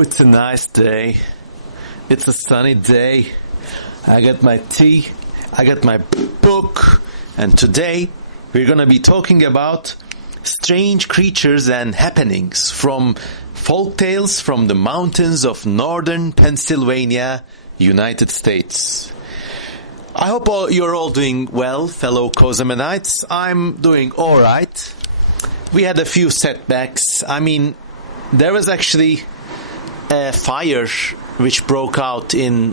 It's a nice day. It's a sunny day. I got my tea. I got my book. And today we're going to be talking about strange creatures and happenings from folktales from the mountains of northern Pennsylvania, United States. I hope you're all doing well, fellow Cozumenites. I'm doing all right. We had a few setbacks. There was actually a fire which broke out in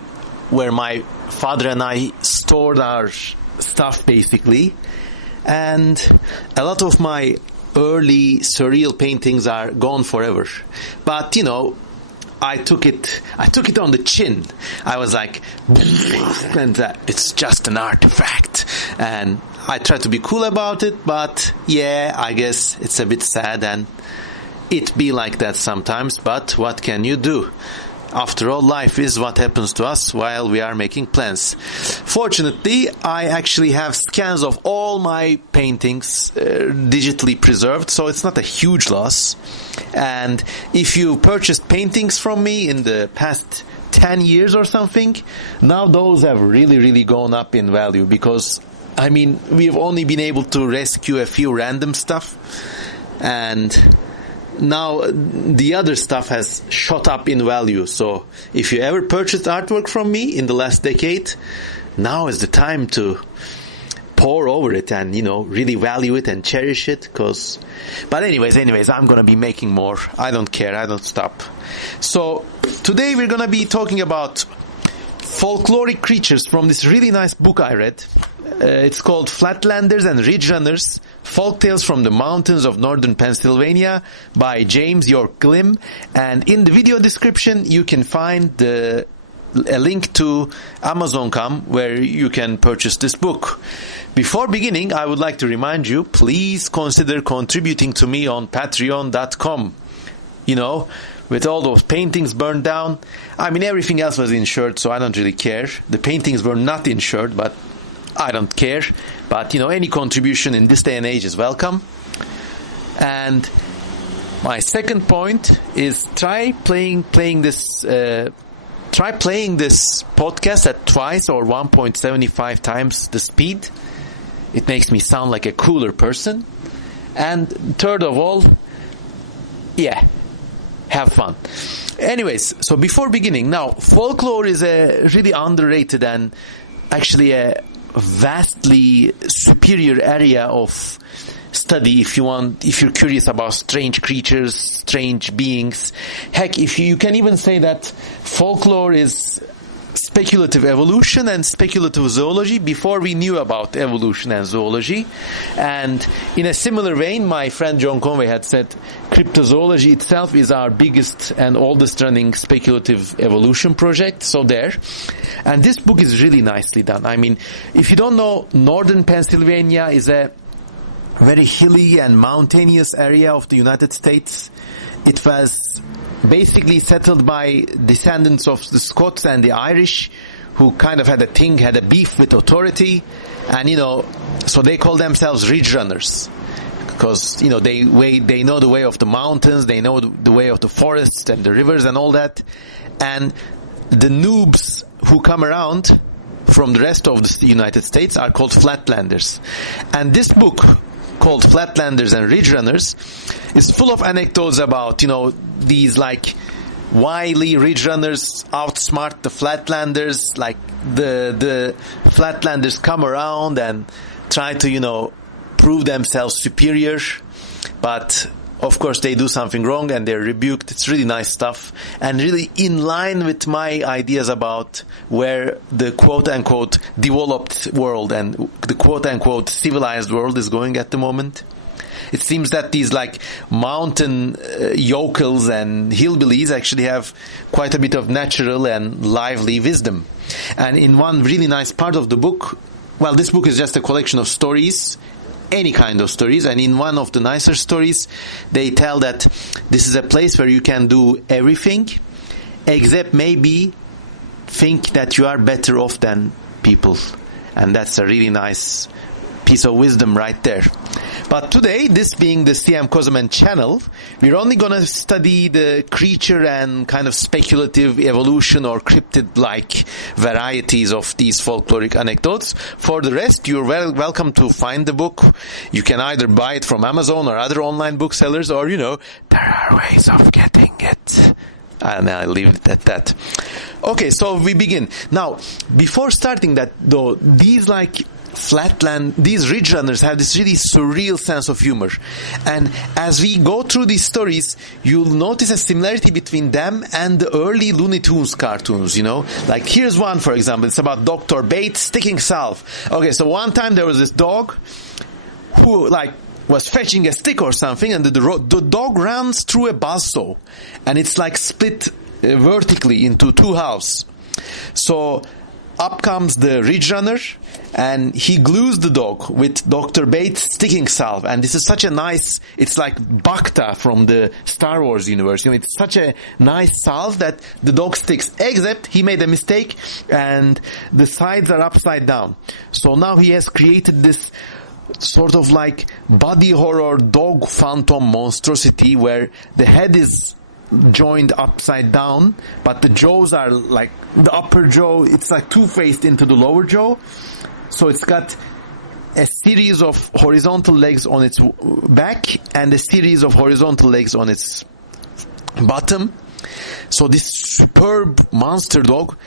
where my father and I stored our stuff, basically. And a lot of my early surreal paintings are gone forever. But, I took it on the chin. I was like, and it's just an artifact. And I try to be cool about it, but yeah, I guess it's a bit sad and it be like that sometimes, but what can you do? After all, life is what happens to us while we are making plans. Fortunately, I actually have scans of all my paintings digitally preserved, so it's not a huge loss. And if you purchased paintings from me in the past 10 years or something, now those have really gone up in value because, we've only been able to rescue a few random stuff, and now the other stuff has shot up in value. So if you ever purchased artwork from me in the last decade, now is the time to pour over it and, really value it and cherish it. But anyways, I'm going to be making more. I don't care. I don't stop. So today we're going to be talking about folkloric creatures from this really nice book I read. It's called Flatlanders and Ridgerunners, Folktales from the Mountains of Northern Pennsylvania by James York Glimm. And in the video description, you can find a link to Amazon.com where you can purchase this book. Before beginning, I would like to remind you, please consider contributing to me on patreon.com. With all those paintings burned down, everything else was insured, so I don't really care. The paintings were not insured, but I don't care. But, any contribution in this day and age is welcome. And my second point is try playing this podcast at twice or 1.75 times the speed. It makes me sound like a cooler person. And third of all, have fun. Anyways, so before beginning, now, folklore is a really underrated and actually a vastly superior area of study if you're curious about strange creatures, strange beings. Heck, if you can even say that folklore is speculative evolution and speculative zoology before we knew about evolution and zoology. And in a similar vein, my friend John Conway had said cryptozoology itself is our biggest and oldest running speculative evolution project. So there. And this book is really nicely done. If you don't know, northern Pennsylvania is a very hilly and mountainous area of the United States. It was basically settled by descendants of the Scots and the Irish who kind of had a beef with authority. And, so they call themselves Ridgerunners because, they know the way of the mountains, they know the way of the forests and the rivers and all that. And the noobs who come around from the rest of the United States are called Flatlanders. And this book, called Flatlanders and Ridgerunners, is full of anecdotes about, these wily Ridgerunners outsmart the Flatlanders, the Flatlanders come around and try to, prove themselves superior, but of course they do something wrong and they're rebuked. It's really nice stuff and really in line with my ideas about where the quote-unquote developed world and the quote-unquote civilized world is going at the moment. It seems that these mountain yokels and hillbillies actually have quite a bit of natural and lively wisdom. And in one really nice part of the book, this book is just a collection of stories, any kind of stories, and in one of the nicer stories they tell that this is a place where you can do everything except maybe think that you are better off than people, and that's a really nice piece of wisdom right there. But today, this being the CM Kozemen channel, we're only going to study the creature and kind of speculative evolution or cryptid-like varieties of these folkloric anecdotes. For the rest, you're welcome to find the book. You can either buy it from Amazon or other online booksellers, or, there are ways of getting it. And I'll leave it at that. Okay, so we begin. Now, before starting that, though, these Ridgerunners have this really surreal sense of humor. And as we go through these stories, you'll notice a similarity between them and the early Looney Tunes cartoons, Like, here's one, for example. It's about Dr. Bates sticking salve. Okay, so one time there was this dog who, was fetching a stick or something, and the dog runs through a buzzsaw, and it's split vertically into two halves. So up comes the Ridgerunner, and he glues the dog with Dr. Bates' sticking salve. And this is such a nice, it's like Bacta from the Star Wars universe. It's such a nice salve that the dog sticks, except he made a mistake, and the sides are upside down. So now he has created this sort of body horror dog phantom monstrosity where the head is joined upside down, but the jaws are the upper jaw, it's two-faced into the lower jaw. So it's got a series of horizontal legs on its back and a series of horizontal legs on its bottom. So this superb monster dog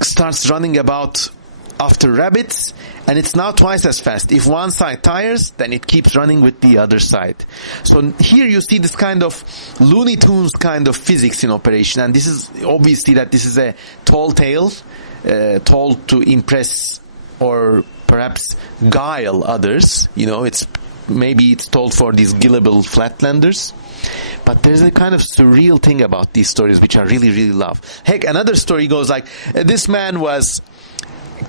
starts running about after rabbits, and it's now twice as fast. If one side tires, then it keeps running with the other side. So here you see this kind of Looney Tunes kind of physics in operation, and this is obviously that this is a tall tale, told to impress or perhaps guile others. It's told for these gullible Flatlanders. But there's a kind of surreal thing about these stories which I really, really love. Heck, another story goes this man was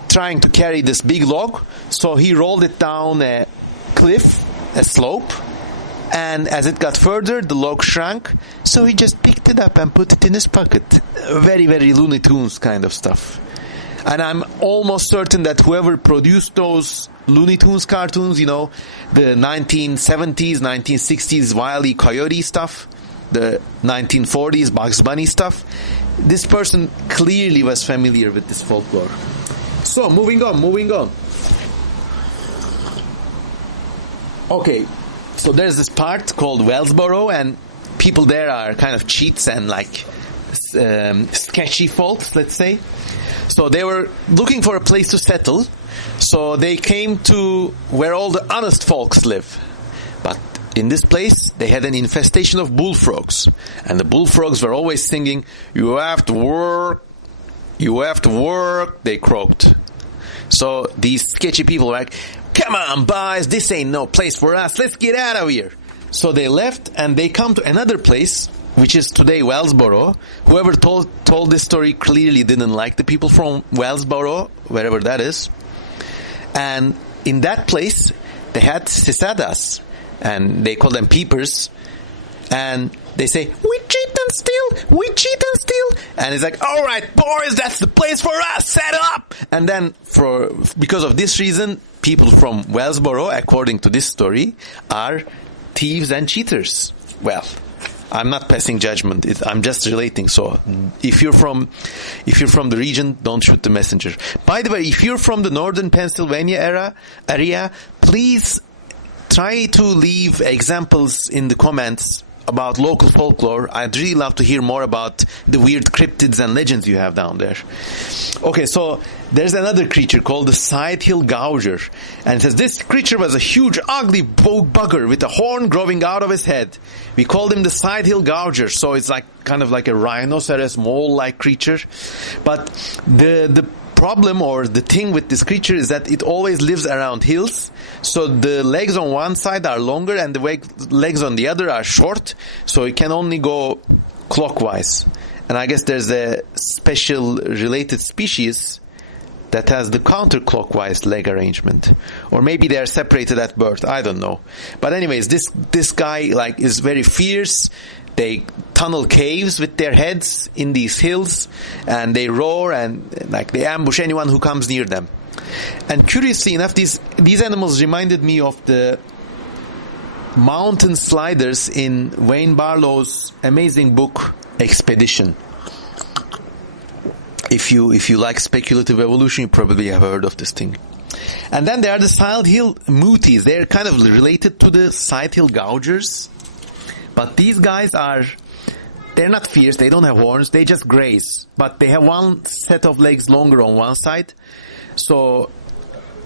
trying to carry this big log, so he rolled it down a cliff, a slope, and as it got further, the log shrank, so he just picked it up and put it in his pocket. Very, very Looney Tunes kind of stuff. And I'm almost certain that whoever produced those Looney Tunes cartoons, the 1970s, 1960s Wile E. Coyote stuff, the 1940s Bugs Bunny stuff, this person clearly was familiar with this folklore. So, moving on. Okay, so there's this part called Wellsboro, and people there are kind of cheats and sketchy folks, let's say. So they were looking for a place to settle, so they came to where all the honest folks live. But in this place, they had an infestation of bullfrogs, and the bullfrogs were always singing, "You have to work, they croaked. So these sketchy people were like, "Come on, boys, this ain't no place for us. Let's get out of here." So they left, and they come to another place, which is today Wellsboro. Whoever told this story clearly didn't like the people from Wellsboro, wherever that is. And in that place, they had cicadas, and they call them peepers. And they say, we cheat and steal. And it's all right, boys, that's the place for us, set up. And then because of this reason, people from Wellsboro, according to this story, are thieves and cheaters. Well, I'm not passing judgment. I'm just relating. So if you're from the region, don't shoot the messenger. By the way, if you're from the northern Pennsylvania area, please try to leave examples in the comments about local folklore. I'd really love to hear more about the weird cryptids and legends you have down there. Okay, so there's another creature called the Side Hill Gouger. And it says, this creature was a huge, ugly bugger with a horn growing out of his head. We called him the Side Hill Gouger. So it's kind of like a rhinoceros mole-like creature. But the problem or the thing with this creature is that it always lives around hills. So the legs on one side are longer and the legs on the other are short. So it can only go clockwise. And I guess there's a special related species that has the counterclockwise leg arrangement. Or maybe they are separated at birth. I don't know. But anyways, this guy is very fierce. They tunnel caves with their heads in these hills, and they roar and they ambush anyone who comes near them. And curiously enough, these animals reminded me of the mountain sliders in Wayne Barlow's amazing book, Expedition. If you like speculative evolution, you probably have heard of this thing. And then there are the side hill mooties. They're kind of related to the side hill gougers. But these guys they're not fierce, they don't have horns, they just graze. But they have one set of legs longer on one side. So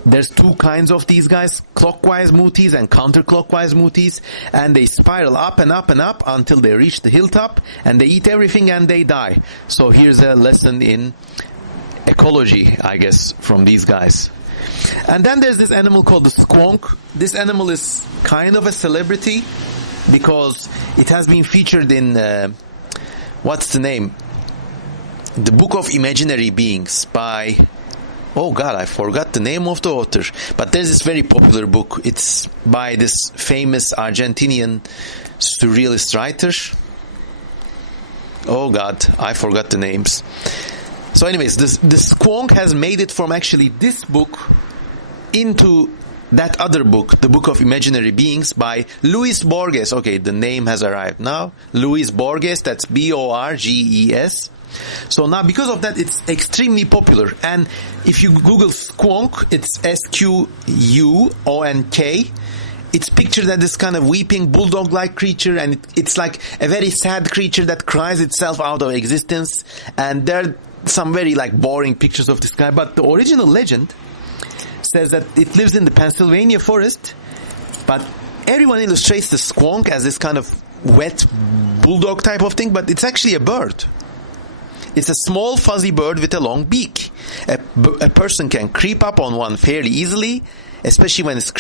there's two kinds of these guys, clockwise mooties and counterclockwise mooties, and they spiral up and up and up until they reach the hilltop, and they eat everything and they die. So here's a lesson in ecology, I guess, from these guys. And then there's this animal called the squonk. This animal is kind of a celebrity because it has been featured in, what's the name? The Book of Imaginary Beings by... Oh God, I forgot the name of the author. But there's this very popular book. It's by this famous Argentinian surrealist writer. Oh God, I forgot the names. So anyways, the squonk has made it from actually this book into that other book, the Book of Imaginary Beings by Luis Borges. Okay, the name has arrived now. Luis Borges, that's Borges. So now, because of that, it's extremely popular. And if you Google squonk, it's Squonk. It's pictured as this kind of weeping bulldog-like creature, and it's like a very sad creature that cries itself out of existence. And there are some very boring pictures of this guy. But the original legend says that it lives in the Pennsylvania forest. But everyone illustrates the squonk as this kind of wet bulldog type of thing, but it's actually a bird. It's a small fuzzy bird with a long beak. A person can creep up on one fairly easily, especially when it's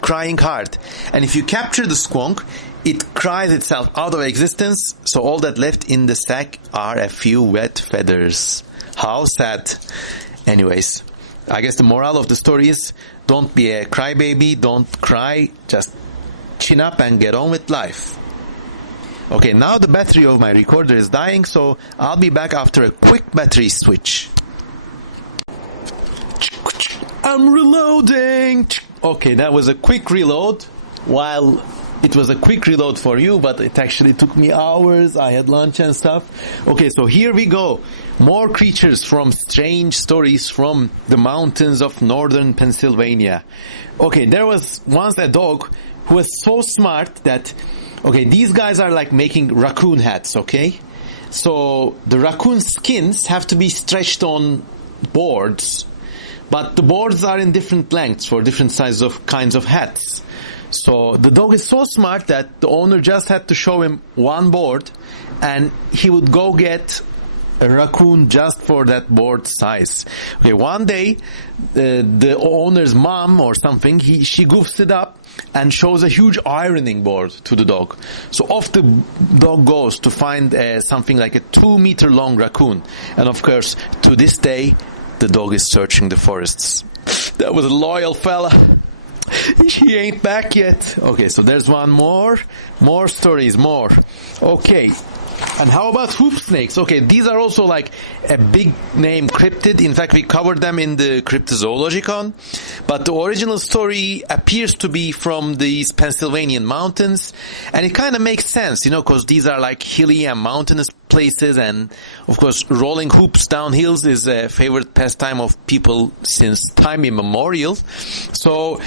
crying hard. And if you capture the squonk, it cries itself out of existence, so all that left in the sack are a few wet feathers. How sad. Anyways, I guess the moral of the story is, don't be a crybaby, don't cry, just chin up and get on with life. Okay, now the battery of my recorder is dying, so I'll be back after a quick battery switch. I'm reloading! Okay, that was a quick reload. While it was a quick reload for you, but it actually took me hours. I had lunch and stuff. Okay, so here we go. More creatures from strange stories from the mountains of northern Pennsylvania. Okay, there was once a dog who was so smart that... Okay, these guys are like making raccoon hats, okay? So the raccoon skins have to be stretched on boards, but the boards are in different lengths for different sizes of kinds of hats. So the dog is so smart that the owner just had to show him one board, and he would go get a raccoon just for that board size. Okay, one day, the owner's mom or something, she goofs it up and shows a huge ironing board to the dog. So off the dog goes to find something like a 2-meter long raccoon. And of course, to this day, the dog is searching the forests. That was a loyal fella. He ain't back yet. Okay, so there's one more. More stories, more. Okay. And how about hoop snakes? Okay, these are also like a big name cryptid. In fact, we covered them in the Cryptozoologicon. But the original story appears to be from these Pennsylvanian mountains. And it kind of makes sense, because these are like hilly and mountainous places. And, of course, rolling hoops down hills is a favorite pastime of people since time immemorial. So...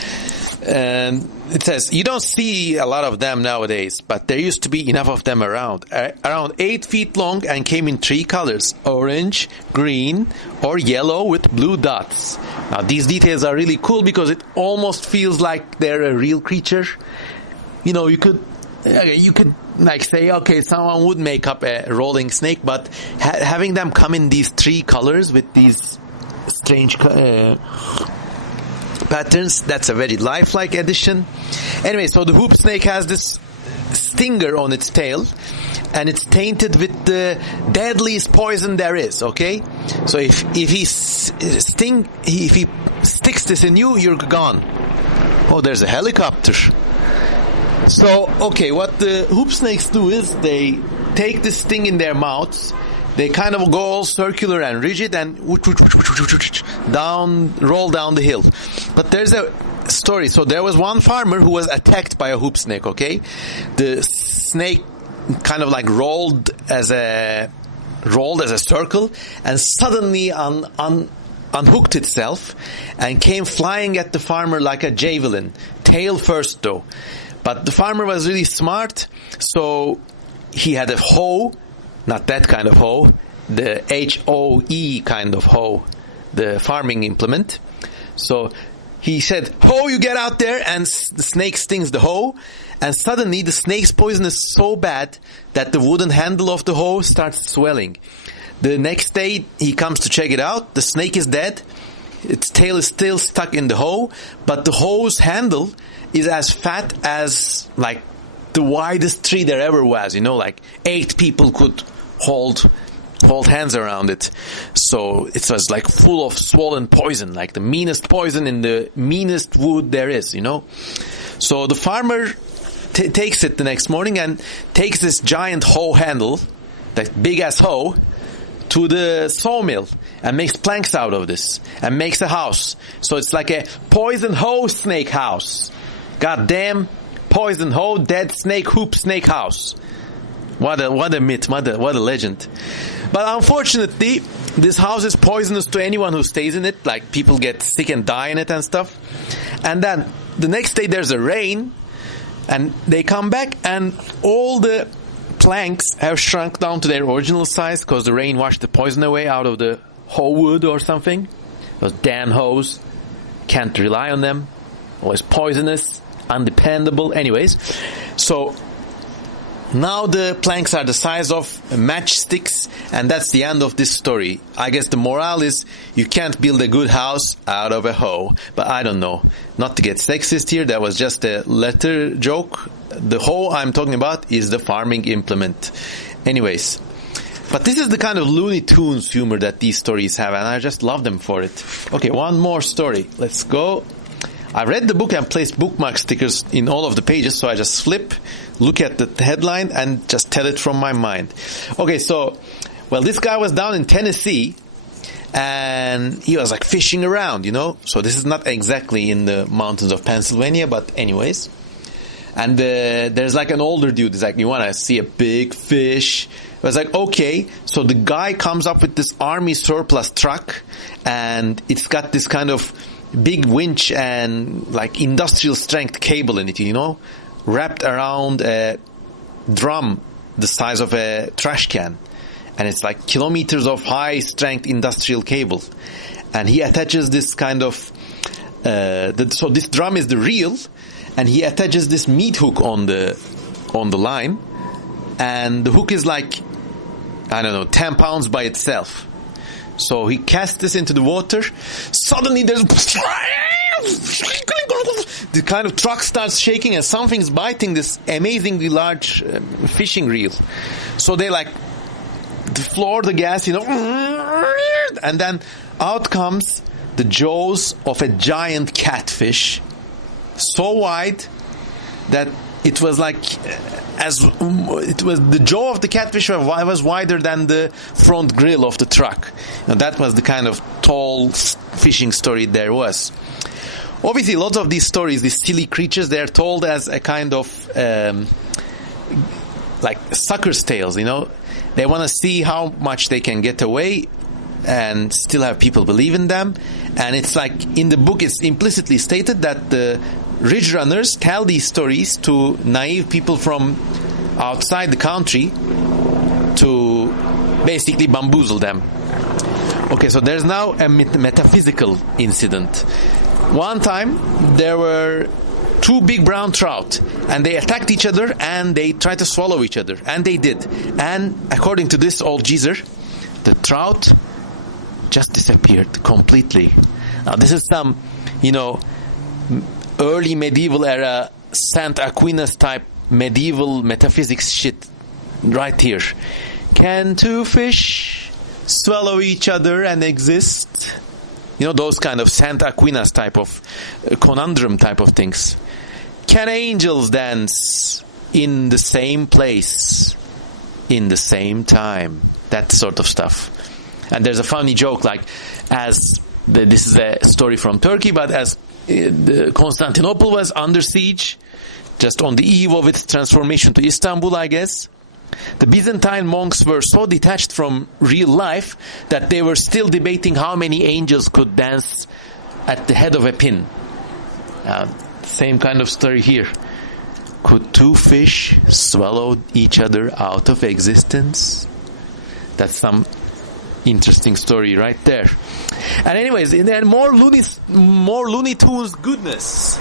it says, you don't see a lot of them nowadays, but there used to be enough of them around. Around 8 feet long and came in 3 colors, orange, green, or yellow with blue dots. Now, these details are really cool because it almost feels like they're a real creature. You could say, okay, someone would make up a rolling snake, but having them come in these 3 colors with these strange patterns, that's a very lifelike addition. Anyway, so the hoop snake has this stinger on its tail, and it's tainted with the deadliest poison there is, okay? So if he sticks this in you, you're gone. Oh, there's a helicopter. So, okay, what the hoop snakes do is they take this thing in their mouths. They kind of go all circular and rigid and roll down the hill. But there's a story. So there was one farmer who was attacked by a hoop snake, okay? The snake kind of like rolled as a circle and suddenly unhooked itself and came flying at the farmer like a javelin. Tail first though. But the farmer was really smart, so he had a hoe, not that kind of hoe, the H-O-E kind of hoe, the farming implement. So he said, "Hoe, you get out there," and the snake stings the hoe, and suddenly the snake's poison is so bad that the wooden handle of the hoe starts swelling. The next day he comes to check it out. The snake is dead. Its tail is still stuck in the hoe, but the hoe's handle is as fat as like the widest tree there ever was, like 8 people could hold hands around it. So it was like full of swollen poison, like the meanest poison in the meanest wood there is, So the farmer takes it the next morning and takes this giant hoe handle, that big ass hoe, to the sawmill and makes planks out of this and makes a house. So it's like a poison hoe snake house. Goddamn poison hoe, dead snake, hoop snake house. What a myth, what a legend. But unfortunately, this house is poisonous to anyone who stays in it. Like, people get sick and die in it and stuff. And then the next day there's a rain, and they come back and all the planks have shrunk down to their original size because the rain washed the poison away out of the hoe wood or something. Those damn hoes. Can't rely on them. Always poisonous, undependable. Anyways, so now the planks are the size of matchsticks, and that's the end of this story. I guess the morale is you can't build a good house out of a hoe. But I don't know. Not to get sexist here, that was just a letter joke. The hoe I'm talking about is the farming implement. Anyways, but this is the kind of Looney Tunes humor that these stories have, and I just love them for it. Okay, one more story. Let's go. I read the book and placed bookmark stickers in all of the pages, so I just flip, look at the headline, and just tell it from my mind. Okay, so, this guy was down in Tennessee, and he was like fishing around, So this is not exactly in the mountains of Pennsylvania, but anyways. And there's like an older dude. He's like, "You want to see a big fish?" I was like, okay. So the guy comes up with this army surplus truck, and it's got this kind of big winch and like industrial strength cable in it, wrapped around a drum the size of a trash can. And it's like kilometers of high strength industrial cable. And he attaches this kind of, so this drum is the reel, and he attaches this meat hook on the line. And the hook is like, 10 pounds by itself. So he casts this into the water. Suddenly there's the kind of truck starts shaking and something's biting this amazingly large fishing reel. So they like floor the gas, and then out comes the jaws of a giant catfish, so wide that it was like the jaw of the catfish was wider than the front grill of the truck. That was the kind of tall fishing story there was. Obviously, lots of these stories, these silly creatures, they're told as a kind of like sucker's tales. They want to see how much they can get away and still have people believe in them. And it's like in the book, it's implicitly stated that the Ridgerunners tell these stories to naive people from outside the country to basically bamboozle them. Okay, so there's now a metaphysical incident. One time, there were 2 big brown trout, and they attacked each other, and they tried to swallow each other, and they did. And according to this old geezer, the trout just disappeared completely. Now, this is some, early medieval era St. Aquinas type medieval metaphysics shit right here. Can 2 fish swallow each other and exist? Those kind of St. Aquinas type of conundrum type of things. Can angels dance in the same place, in the same time? That sort of stuff. And there's a funny joke, like, this is a story from Turkey, but as Constantinople was under siege, just on the eve of its transformation to Istanbul, I guess. The Byzantine monks were so detached from real life that they were still debating how many angels could dance at the head of a pin. Same kind of story here. Could two fish swallow each other out of existence? That's some interesting story right there. And anyways, then more Looney Tunes goodness.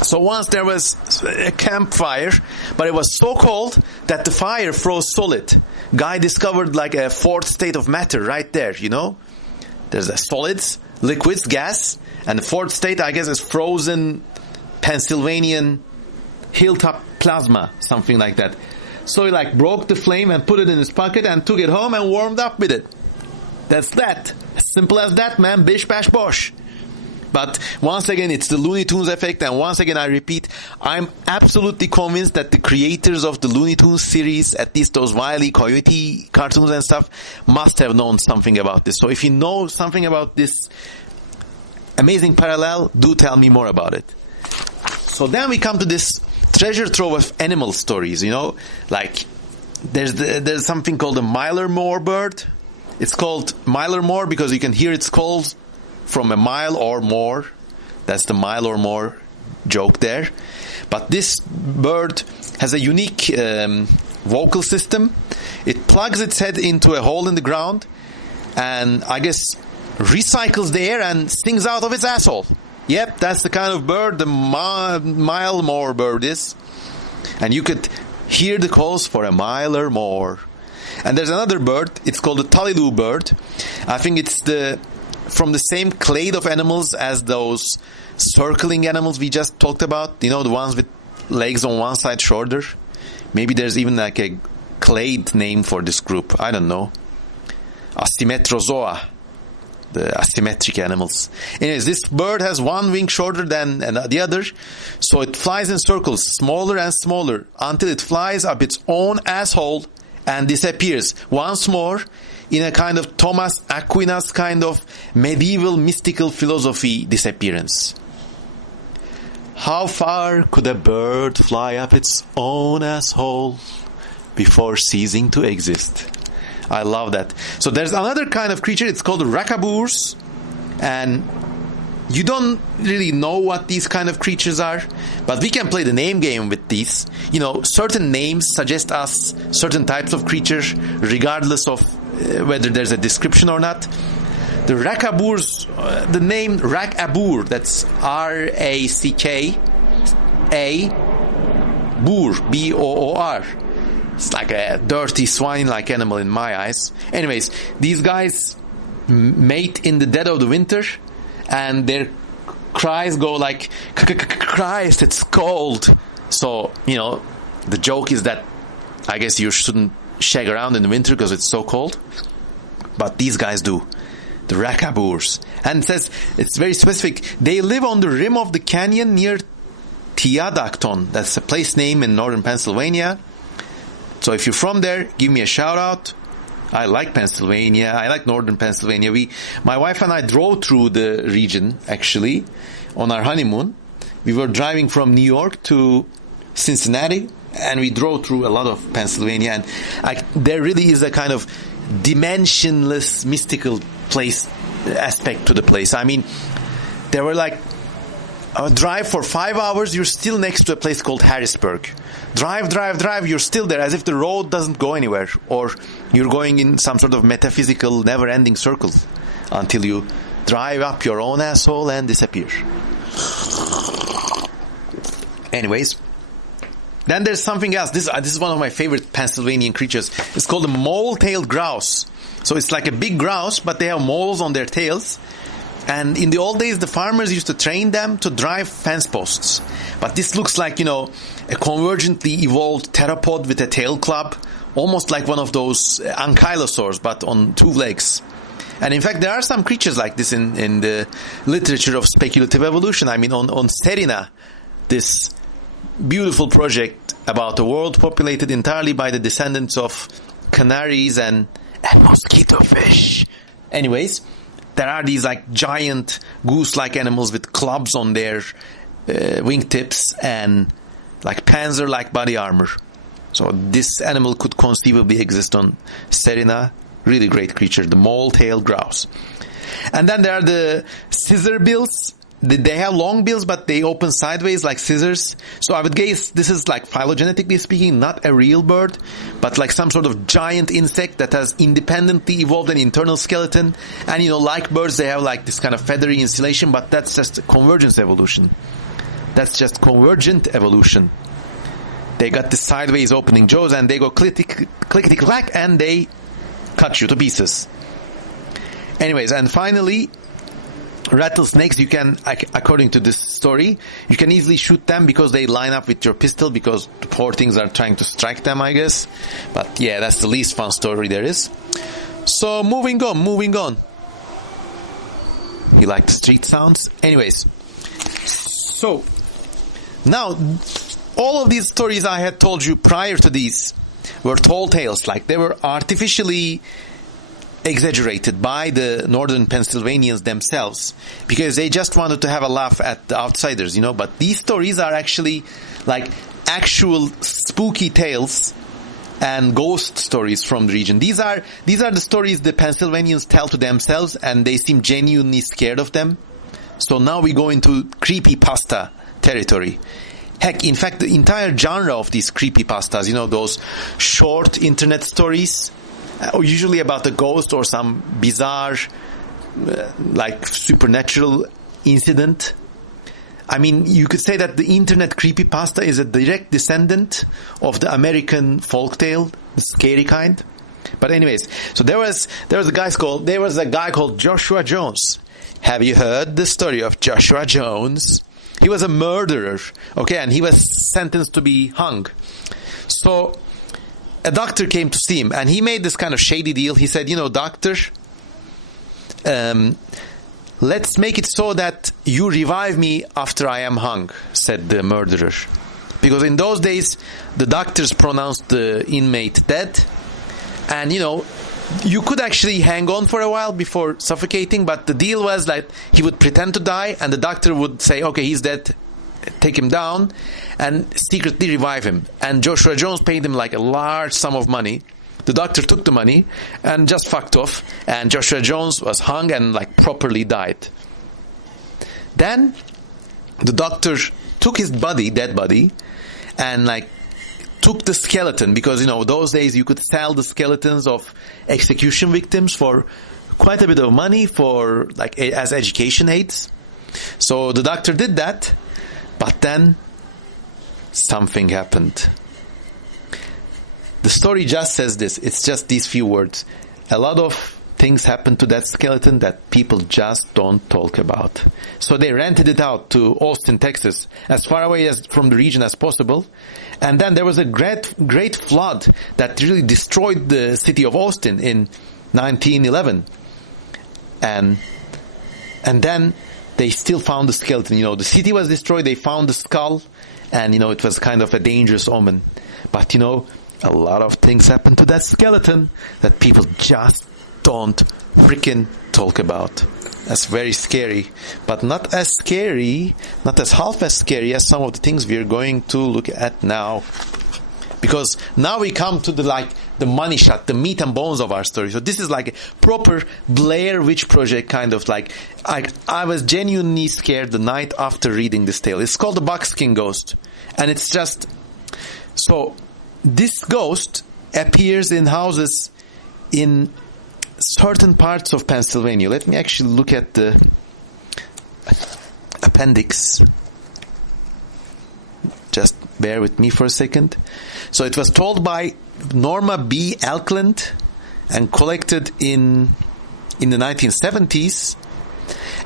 So once there was a campfire, but it was so cold that the fire froze solid. Guy discovered like a fourth state of matter right there, you know? There's a solids, liquids, gas, and the fourth state, I guess, is frozen Pennsylvanian hilltop plasma, something like that. So he like broke the flame and put it in his pocket and took it home and warmed up with it. That's that. As simple as that, man. Bish, bash, bosh. But once again, it's the Looney Tunes effect, and once again I repeat, I'm absolutely convinced that the creators of the Looney Tunes series, at least those Wile E. Coyote cartoons and stuff, must have known something about this. So if you know something about this amazing parallel, do tell me more about it. So then we come to this treasure trove of animal stories, you know, like there's something called a Myler Moor bird. It's called Myler Moor because you can hear its calls from a mile or more. That's the mile or more joke there. But this bird has a unique vocal system. It plugs its head into a hole in the ground and I guess recycles the air and sings out of its asshole. Yep, that's the kind of bird the mile more bird is. And you could hear the calls for a mile or more. And there's another bird, it's called the Taliloo bird. I think it's from the same clade of animals as those circling animals we just talked about. You know, the ones with legs on one side shorter. Maybe there's even like a clade name for this group. I don't know. Asymmetrozoa. The asymmetric animals. Anyways, this bird has one wing shorter than the other, so it flies in circles, smaller and smaller, until it flies up its own asshole and disappears once more in a kind of Thomas Aquinas kind of medieval mystical philosophy disappearance. How far could a bird fly up its own asshole before ceasing to exist? I love that. So there's another kind of creature, it's called rakaburs, and you don't really know what these kind of creatures are, but we can play the name game with these. You know, certain names suggest us certain types of creatures, regardless of whether there's a description or not. The rakaburs, the name rakabur, that's R-A-C-K-A, B-O-O-R. It's like a dirty swine-like animal in my eyes. Anyways, these guys mate in the dead of the winter, and their cries go like, Christ, it's cold. So, you know, the joke is that I guess you shouldn't shag around in the winter because it's so cold. But these guys do. The rakaburs. And it says, it's very specific, they live on the rim of the canyon near Tiadacton. That's a place name in northern Pennsylvania. So if you're from there, give me a shout out. I like Pennsylvania. I like northern Pennsylvania. My wife and I drove through the region, actually, on our honeymoon. We were driving from New York to Cincinnati, and we drove through a lot of Pennsylvania. And there really is a kind of dimensionless, mystical place aspect to the place. I mean, there were like a drive for 5 hours, you're still next to a place called Harrisburg. Drive, you're still there as if the road doesn't go anywhere, or you're going in some sort of metaphysical never-ending circle until you drive up your own asshole and disappear. Anyways, then there's something else. This is one of my favorite Pennsylvanian creatures. It's called a mole-tailed grouse. So it's like a big grouse, but they have moles on their tails. And in the old days, the farmers used to train them to drive fence posts. But this looks like, you know, a convergently evolved theropod with a tail club, almost like one of those ankylosaurs, but on 2 legs. And in fact, there are some creatures like this in the literature of speculative evolution. I mean, on Serena, this beautiful project about a world populated entirely by the descendants of canaries and mosquito fish. Anyways, there are these like giant goose-like animals with clubs on their wingtips and like panzer-like body armor. So this animal could conceivably exist on Serena. Really great creature, the mole-tailed grouse. And then there are the scissor bills. They have long bills, but they open sideways like scissors. So I would guess this is like phylogenetically speaking, not a real bird, but like some sort of giant insect that has independently evolved an internal skeleton. And like birds, they have like this kind of feathery insulation, but that's just convergence evolution. That's just convergent evolution. They got the sideways opening jaws and they go clickety-clack and they cut you to pieces. Anyways, and finally, rattlesnakes, you can, according to this story, you can easily shoot them because they line up with your pistol because the poor things are trying to strike them, I guess. But yeah, that's the least fun story there is. So moving on. You like the street sounds? Anyways, so now all of these stories I had told you prior to these were tall tales, like they were artificially exaggerated by the northern Pennsylvanians themselves because they just wanted to have a laugh at the outsiders, but these stories are actually like actual spooky tales and ghost stories from the region. These are the stories the Pennsylvanians tell to themselves and they seem genuinely scared of them. So now we go into creepypasta territory. Heck, in fact, the entire genre of these creepypastas, those short internet stories, usually about a ghost or some bizarre, like supernatural incident. I mean, you could say that the internet creepypasta is a direct descendant of the American folktale, the scary kind. But anyways, so there was a guy called Joshua Jones. Have you heard the story of Joshua Jones? He was a murderer, okay, and he was sentenced to be hung. So a doctor came to see him, and he made this kind of shady deal. He said, doctor, let's make it so that you revive me after I am hung, said the murderer. Because in those days, the doctors pronounced the inmate dead, and, you could actually hang on for a while before suffocating, but the deal was that he would pretend to die, and the doctor would say, okay, he's dead, take him down, and secretly revive him. And Joshua Jones paid him like a large sum of money. The doctor took the money and just fucked off, and Joshua Jones was hung and like properly died. Then the doctor took his dead body, and like took the skeleton, because those days you could sell the skeletons of execution victims for quite a bit of money for like as education aids. So the doctor did that, but then something happened. The story just says this. It's just these few words. A lot of things happened to that skeleton that people just don't talk about. So they rented it out to Austin, Texas, as far away as from the region as possible. And then there was a great flood that really destroyed the city of Austin in 1911. And then they still found the skeleton. The city was destroyed, they found the skull, and it was kind of a dangerous omen. But a lot of things happened to that skeleton that people just don't freaking talk about. That's very scary, but not as half as scary as some of the things we're going to look at now. Because now we come to the money shot, the meat and bones of our story. So this is like a proper Blair Witch Project kind of like, I was genuinely scared the night after reading this tale. It's called the Buckskin Ghost. And it's just, so this ghost appears in houses in certain parts of Pennsylvania. Let me actually look at the appendix. Just bear with me for a second. So it was told by Norma B. Elkland and collected in the 1970s.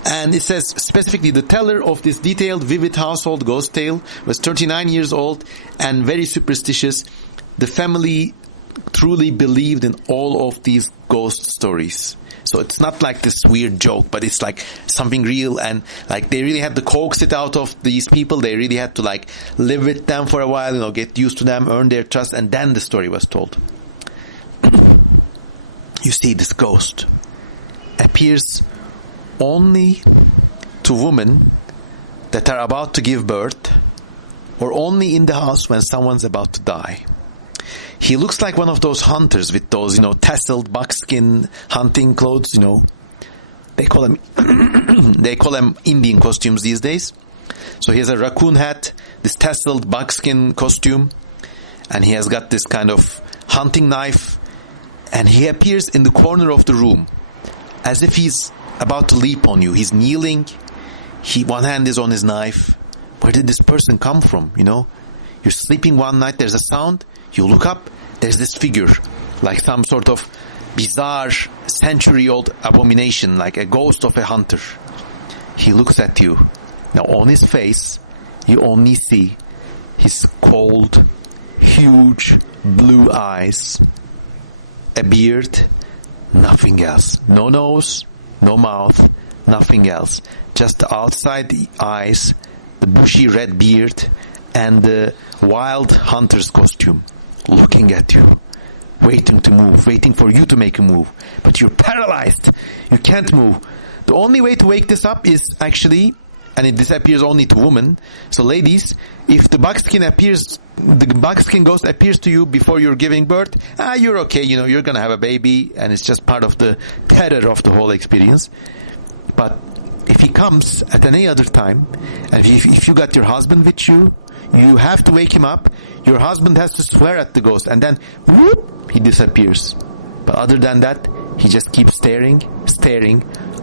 And it says specifically, the teller of this detailed, vivid household ghost tale was 39 years old and very superstitious. The family truly believed in all of these ghost stories. So it's not like this weird joke, but it's like something real, and like they really had to coax it out of these people. They really had to like live with them for a while, get used to them, earn their trust, and then the story was told. You see, this ghost appears only to women that are about to give birth, or only in the house when someone's about to die. He looks like one of those hunters with those, tasseled buckskin hunting clothes, They call them Indian costumes these days. So he has a raccoon hat, this tasseled buckskin costume, and he has got this kind of hunting knife, and he appears in the corner of the room as if he's about to leap on you. He's kneeling, one hand is on his knife. Where did this person come from, You're sleeping one night, there's a sound, you look up, there's this figure, like some sort of bizarre century-old abomination, like a ghost of a hunter. He looks at you. Now on his face, you only see his cold, huge blue eyes, a beard, nothing else. No nose, no mouth, nothing else. Just outside the eyes, the bushy red beard, and the wild hunter's costume, looking at you, waiting to move, waiting for you to make a move. But you're paralyzed. You can't move. The only way to wake this up is actually, and this appears only to women. So ladies, if the buckskin ghost appears to you before you're giving birth, you're okay, you're going to have a baby, and it's just part of the terror of the whole experience. But if he comes at any other time, and if you got your husband with you, you have to wake him up. Your husband has to swear at the ghost, and then whoop, he disappears. But other than that, he just keeps staring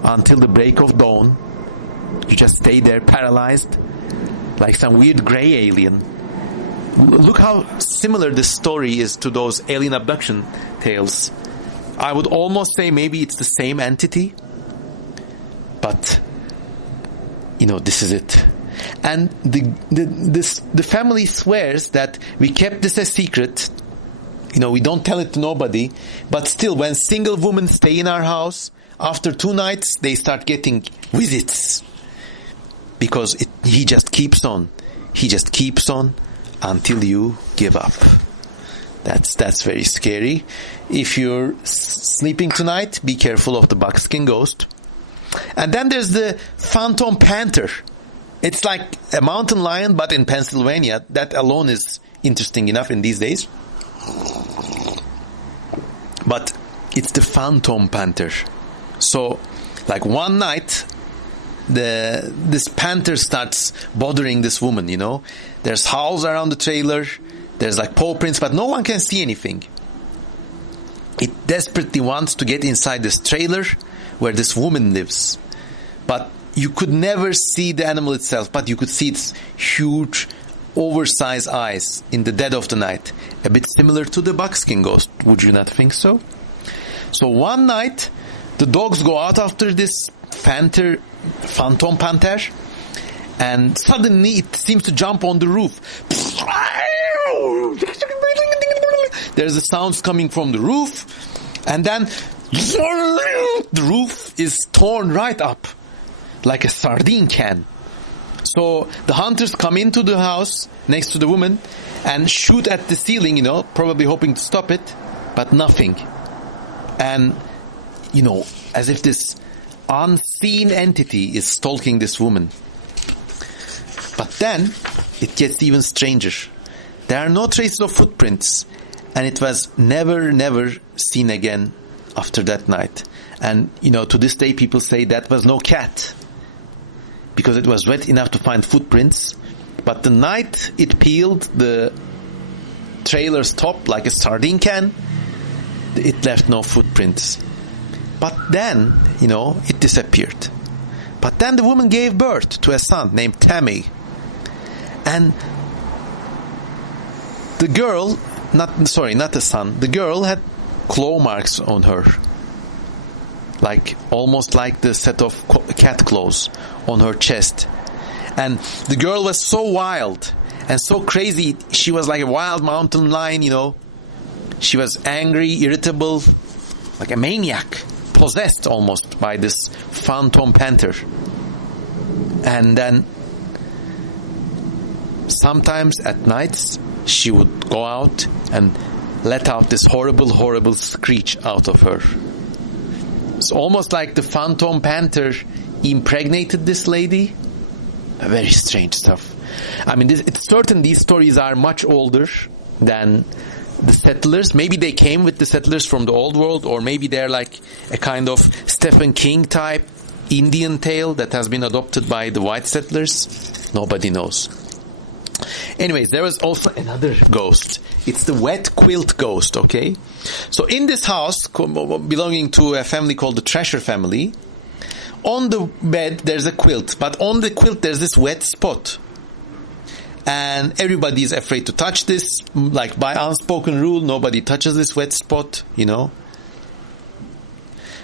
until the break of dawn. You just stay there paralyzed, like some weird gray alien. Look how similar this story is to those alien abduction tales. I would almost say maybe it's the same entity, but this is it. And the family swears that we kept this a secret. We don't tell it to nobody. But still, when single women stay in our house, after 2 nights, they start getting visits. Because he just keeps on. He just keeps on until you give up. That's very scary. If you're sleeping tonight, be careful of the buckskin ghost. And then there's the phantom panther. It's like a mountain lion, but in Pennsylvania. That alone is interesting enough in these days. But it's the phantom panther. So, like one night, this panther starts bothering this woman, There's howls around the trailer. There's like paw prints, but no one can see anything. It desperately wants to get inside this trailer where this woman lives. But you could never see the animal itself, but you could see its huge, oversized eyes in the dead of the night. A bit similar to the buckskin ghost, would you not think so? So one night, the dogs go out after this phantom panther, and suddenly it seems to jump on the roof. There's the sounds coming from the roof, and then the roof is torn right up like a sardine can. So the hunters come into the house next to the woman and shoot at the ceiling, probably hoping to stop it, but nothing. And, as if this unseen entity is stalking this woman. But then it gets even stranger. There are no traces of footprints, and it was never seen again after that night. And, to this day people say that was no cat, because it was wet enough to find footprints. But the night it peeled the trailer's top like a sardine can, it left no footprints. But then, it disappeared. But then the woman gave birth to a son named Tammy. And the girl, not the son, the girl had claw marks on her. Almost like the set of cat claws on her chest. And the girl was so wild and so crazy. She was like a wild mountain lion, She was angry, irritable, like a maniac, possessed almost by this phantom panther. And then sometimes at nights she would go out and let out this horrible screech out of her. It's almost like the phantom panther impregnated this lady. Very strange stuff. I mean, it's certain these stories are much older than the settlers. Maybe they came with the settlers from the old world, or maybe they're like a kind of Stephen King type Indian tale that has been adopted by the white settlers. Nobody knows. Anyways, there was also another ghost. It's the wet quilt ghost, okay? So in this house, belonging to a family called the Treasure family, on the bed there's a quilt, but on the quilt there's this wet spot. And everybody is afraid to touch this. Like by unspoken rule, nobody touches this wet spot, you know.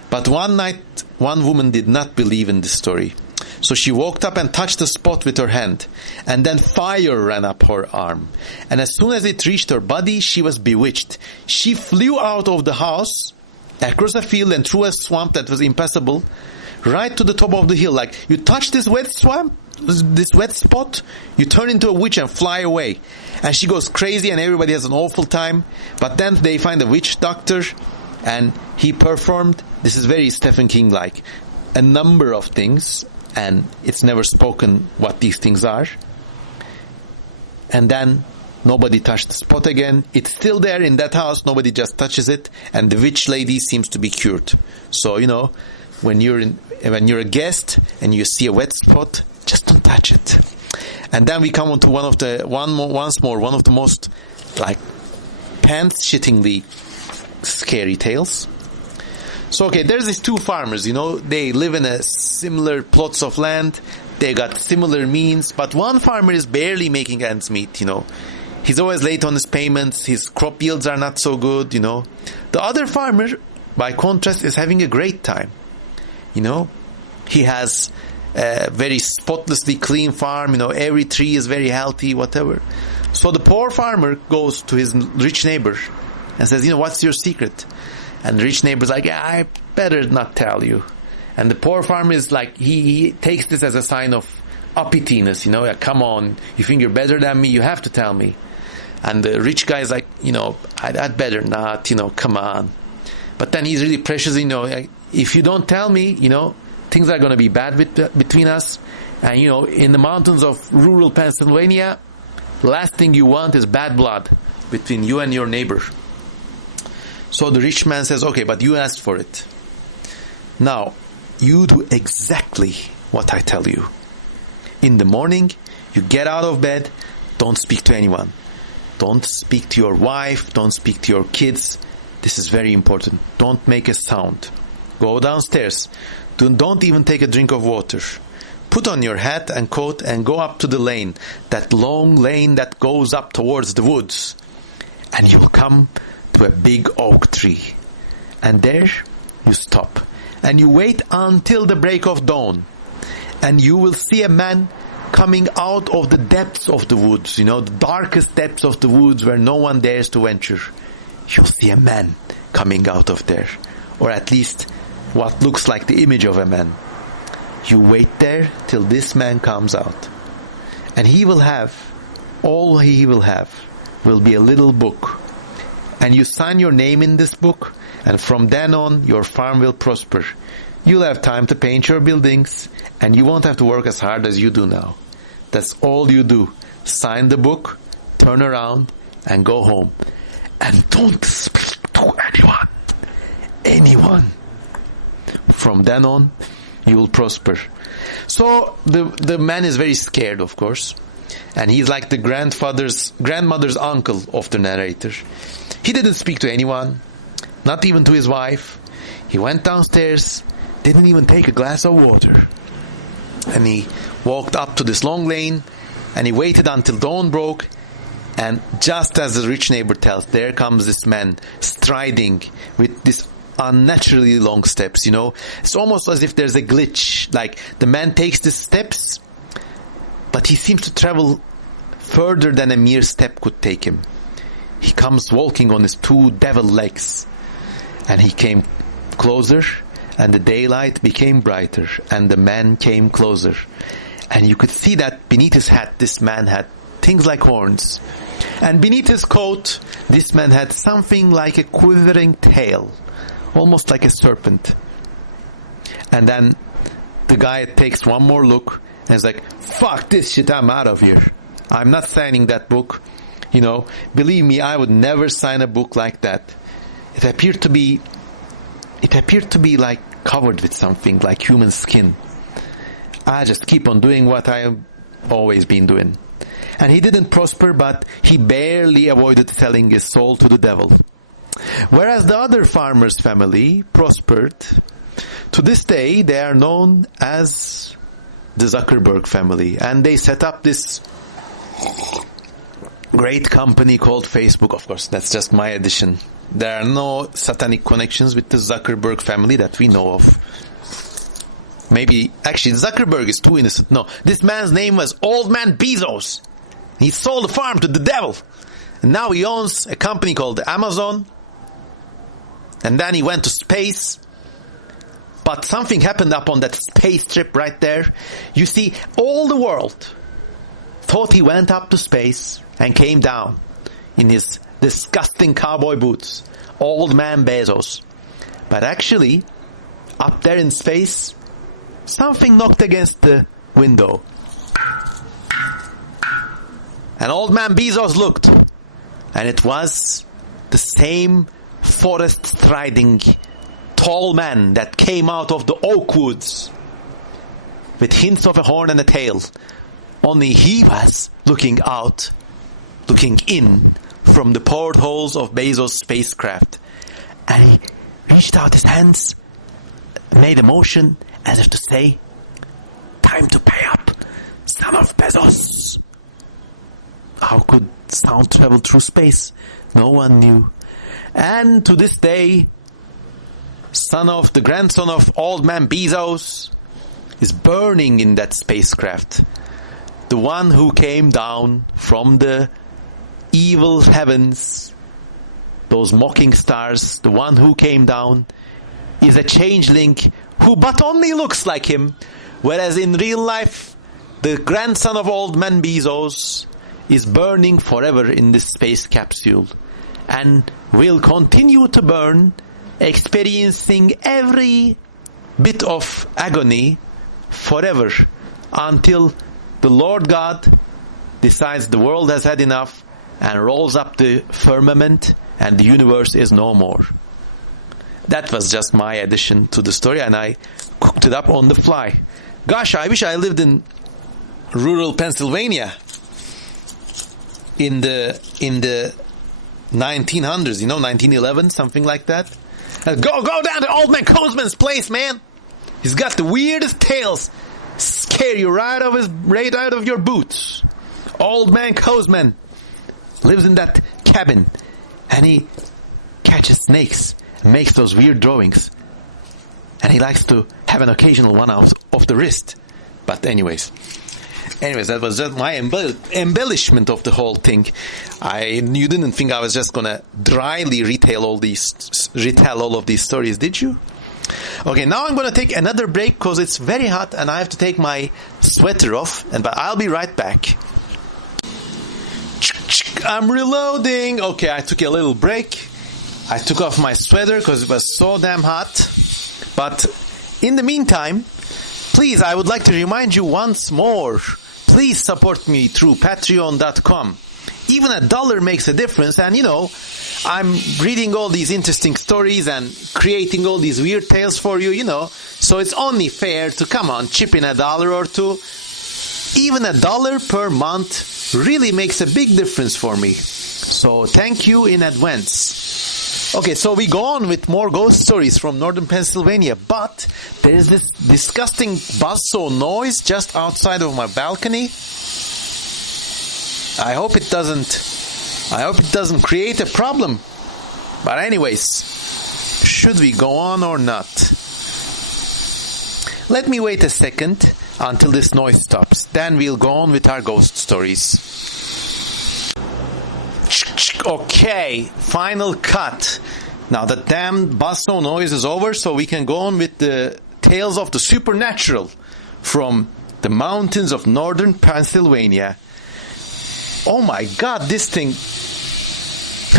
But one night, one woman did not believe in this story. So she walked up and touched the spot with her hand. And then fire ran up her arm. And as soon as it reached her body, she was bewitched. She flew out of the house, across a field and through a swamp that was impassable, right to the top of the hill. Like, you touch this wet swamp, this wet spot, you turn into a witch and fly away. And she goes crazy and everybody has an awful time. But then they find a witch doctor and he performed, this is very Stephen King-like, a number of things, and it's never spoken what these things are. And then nobody touched the spot again. It's still there in that house, nobody just touches it, and the witch lady seems to be cured. So, you know, when you're a guest and you see a wet spot, just don't touch it. And then we come on to one of the most like pants-shittingly scary tales. So okay, there's these two farmers, you know, they live in a similar plots of land, they got similar means, but one farmer is barely making ends meet, you know. He's always late on his payments, his crop yields are not so good, you know. The other farmer, by contrast, is having a great time, you know. He has a very spotlessly clean farm, you know, every tree is very healthy, whatever. So the poor farmer goes to his rich neighbor and says, you know, what's your secret? And the rich neighbor's like, yeah, I better not tell you. And the poor farmer is like, he takes this as a sign of uppityness, you know, yeah, come on, you think you're better than me, you have to tell me. And the rich guy is like, you know, I'd better not, you know, come on. But then he's really precious, you know, if you don't tell me, you know, things are going to be bad between us. And, you know, in the mountains of rural Pennsylvania, the last thing you want is bad blood between you and your neighbor. So the rich man says, okay, but you asked for it. Now, you do exactly what I tell you. In the morning, you get out of bed, don't speak to anyone. Don't speak to your wife, don't speak to your kids. This is very important. Don't make a sound. Go downstairs. Don't even take a drink of water. Put on your hat and coat and go up to the lane, that long lane that goes up towards the woods. And you'll come to a big oak tree. And there you stop. And you wait until the break of dawn. And you will see a man coming out of the depths of the woods, you know, the darkest depths of the woods where no one dares to venture. You'll see a man coming out of there. Or at least what looks like the image of a man. You wait there till this man comes out. And all he will have will be a little book. And you sign your name in this book, and from then on, your farm will prosper. You'll have time to paint your buildings, and you won't have to work as hard as you do now. That's all you do. Sign the book, turn around, and go home. And don't speak to anyone. Anyone. From then on, you will prosper. So the man is very scared, of course. And he's like the grandmother's uncle of the narrator. He didn't speak to anyone, not even to his wife. He went downstairs, didn't even take a glass of water. And he walked up to this long lane, and he waited until dawn broke. And just as the rich neighbor tells, there comes this man striding with this unnaturally long steps, you know. It's almost as if there's a glitch. Like the man takes the steps, but he seems to travel further than a mere step could take him. He comes walking on his two devil legs. And he came closer, and the daylight became brighter, and the man came closer. And you could see that beneath his hat, this man had things like horns. And beneath his coat, this man had something like a quivering tail, almost like a serpent. And then the guy takes one more look and is like, fuck this shit, I'm out of here. I'm not signing that book. Believe me, I would never sign a book like that. It appeared to be like covered with something like human skin. I just keep on doing what I have always been doing. And he didn't prosper, but he barely avoided selling his soul to the devil. Whereas the other farmer's family prospered. To this day, they are known as the Zuckerberg family. And they set up this great company called Facebook. Of course, that's just my addition. There are no satanic connections with the Zuckerberg family that we know of. Maybe, actually, Zuckerberg is too innocent. No, this man's name was Old Man Bezos. He sold the farm to the devil. And now he owns a company called Amazon. And then he went to space. But something happened up on that space trip right there. You see, all the world thought he went up to space and came down in his disgusting cowboy boots. Old Man Bezos. But actually, up there in space, something knocked against the window. And Old Man Bezos looked. And it was the same forest-striding tall man that came out of the oak woods with hints of a horn and a tail. Only he was looking in from the portholes of Bezos' spacecraft. And he reached out his hands, made a motion as if to say, time to pay up, son of Bezos. How could sound travel through space? No one knew. And to this day, the grandson of Old Man Bezos is burning in that spacecraft. The one who came down from the evil heavens, those mocking stars, the one who came down is a changeling who but only looks like him, whereas in real life, the grandson of Old Man Bezos is burning forever in this space capsule and will continue to burn, experiencing every bit of agony forever until the Lord God decides the world has had enough and rolls up the firmament and the universe is no more. That was just my addition to the story, and I cooked it up on the fly. Gosh, I wish I lived in rural Pennsylvania in the 1900s, 1911, something like that. Go down to Old Man Cozeman's place, man. He's got the weirdest tales. Scare you right out of your boots. Old Man Cozeman lives in that cabin, and he catches snakes and makes those weird drawings. And he likes to have an occasional one out of the wrist. But anyways, that was just my embellishment of the whole thing. You didn't think I was just gonna dryly retell all of these stories, did you? Okay, now I'm gonna take another break because it's very hot and I have to take my sweater off. But I'll be right back. I'm reloading. Okay, I took a little break. I took off my sweater because it was so damn hot. But in the meantime, please, I would like to remind you once more, please support me through patreon.com. Even $1 makes a difference, and I'm reading all these interesting stories and creating all these weird tales for you, so it's only fair to, come on, chip in $1 or two. Even $1 per month really makes a big difference for me. So thank you in advance. Okay, so we go on with more ghost stories from northern Pennsylvania, but there is this disgusting buzzsaw noise just outside of my balcony. I hope it doesn't create a problem. But anyways, should we go on or not? Let me wait a second until this noise stops. Then we'll go on with our ghost stories. Okay, final cut. Now the damn buzzsaw noise is over, so we can go on with the tales of the supernatural from the mountains of northern Pennsylvania. Oh my God, this thing...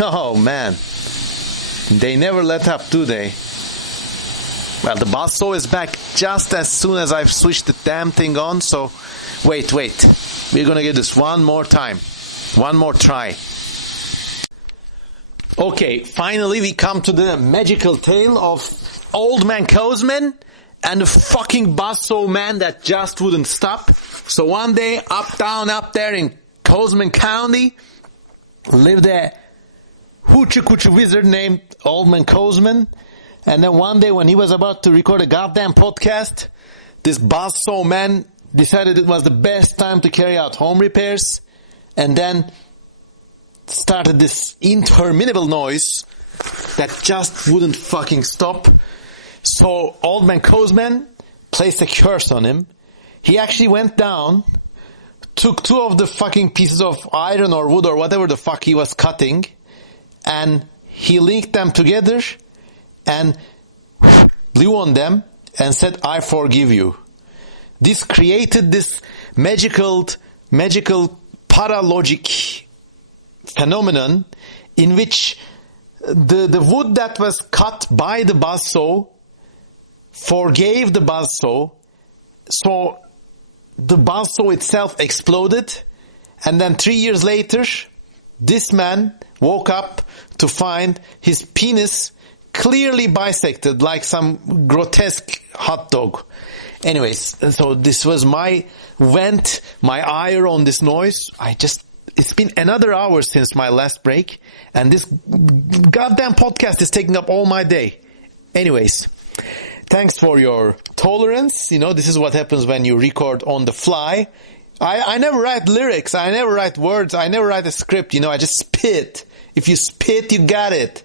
Oh man. They never let up, do they? Well, the basso is back just as soon as I've switched the damn thing on, so wait. We're gonna give this one more time. One more try. Okay, finally we come to the magical tale of Old Man Cosman and the fucking basso man that just wouldn't stop. So one day, up there in Cosman County, lived a hoochie coochie wizard named Old Man Cosman. And then one day when he was about to record a goddamn podcast, this basso man decided it was the best time to carry out home repairs, and then started this interminable noise that just wouldn't fucking stop. So Old Man Cosman placed a curse on him. He actually went down, took two of the fucking pieces of iron or wood or whatever the fuck he was cutting, and he linked them together and blew on them and said, "I forgive you." This created this magical paralogic phenomenon in which the wood that was cut by the basso forgave the basso, so the basso itself exploded, and then 3 years later, this man woke up to find his penis clearly bisected like some grotesque hot dog. Anyways, so this was my ire on this noise. It's been another hour since my last break, and this goddamn podcast is taking up all my day. Anyways, thanks for your tolerance. You know, this is what happens when you record on the fly. I never write lyrics, I never write words, I never write a script, you know, I just spit. If you spit, you got it.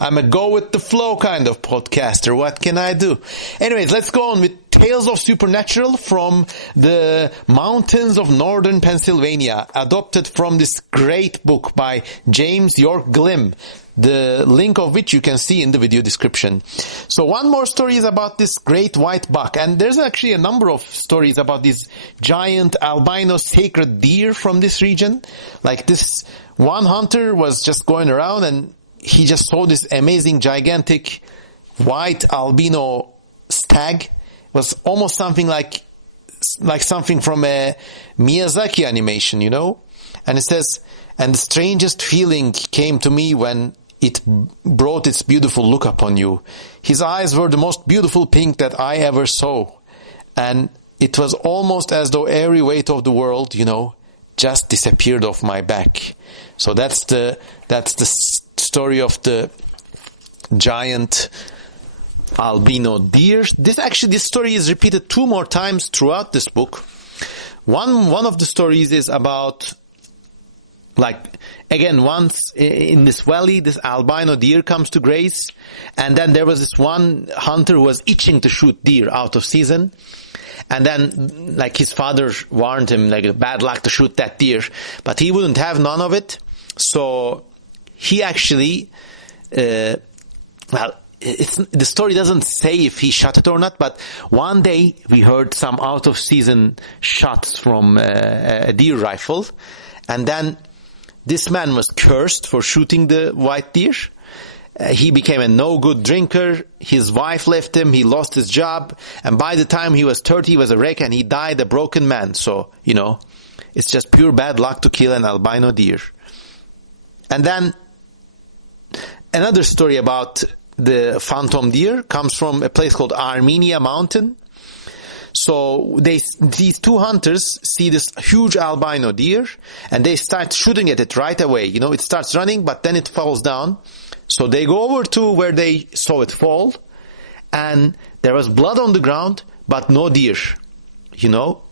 I'm a go with the flow kind of podcaster. What can I do? Anyways, let's go on with Tales of Supernatural from the mountains of northern Pennsylvania, adopted from this great book by James York Glimm, the link of which you can see in the video description. So one more story is about this great white buck, and there's actually a number of stories about this giant albino sacred deer from this region. Like this one hunter was just going around and he just saw this amazing, gigantic, white albino stag. It was almost something like something from a Miyazaki animation, you know? And it says, "And the strangest feeling came to me when it brought its beautiful look upon you. His eyes were the most beautiful pink that I ever saw. And it was almost as though every weight of the world, you know, just disappeared off my back." So that's the story of the giant albino deer. This story is repeated 2 more times throughout this book. One of the stories is about, like, again, once in this valley, this albino deer comes to graze, and then there was this one hunter who was itching to shoot deer out of season. And then, like, his father warned him, like, bad luck to shoot that deer, but he wouldn't have none of it. So he actually, the story doesn't say if he shot it or not, but one day we heard some out-of-season shots from a deer rifle, and then this man was cursed for shooting the white deer. He became a no-good drinker, his wife left him, he lost his job, and by the time he was 30, he was a wreck, and he died a broken man. So, you know, it's just pure bad luck to kill an albino deer. And then another story about the phantom deer comes from a place called Armenia Mountain. So these 2 hunters see this huge albino deer, and they start shooting at it right away. You know, it starts running, but then it falls down. So they go over to where they saw it fall, and there was blood on the ground, but no deer, you know.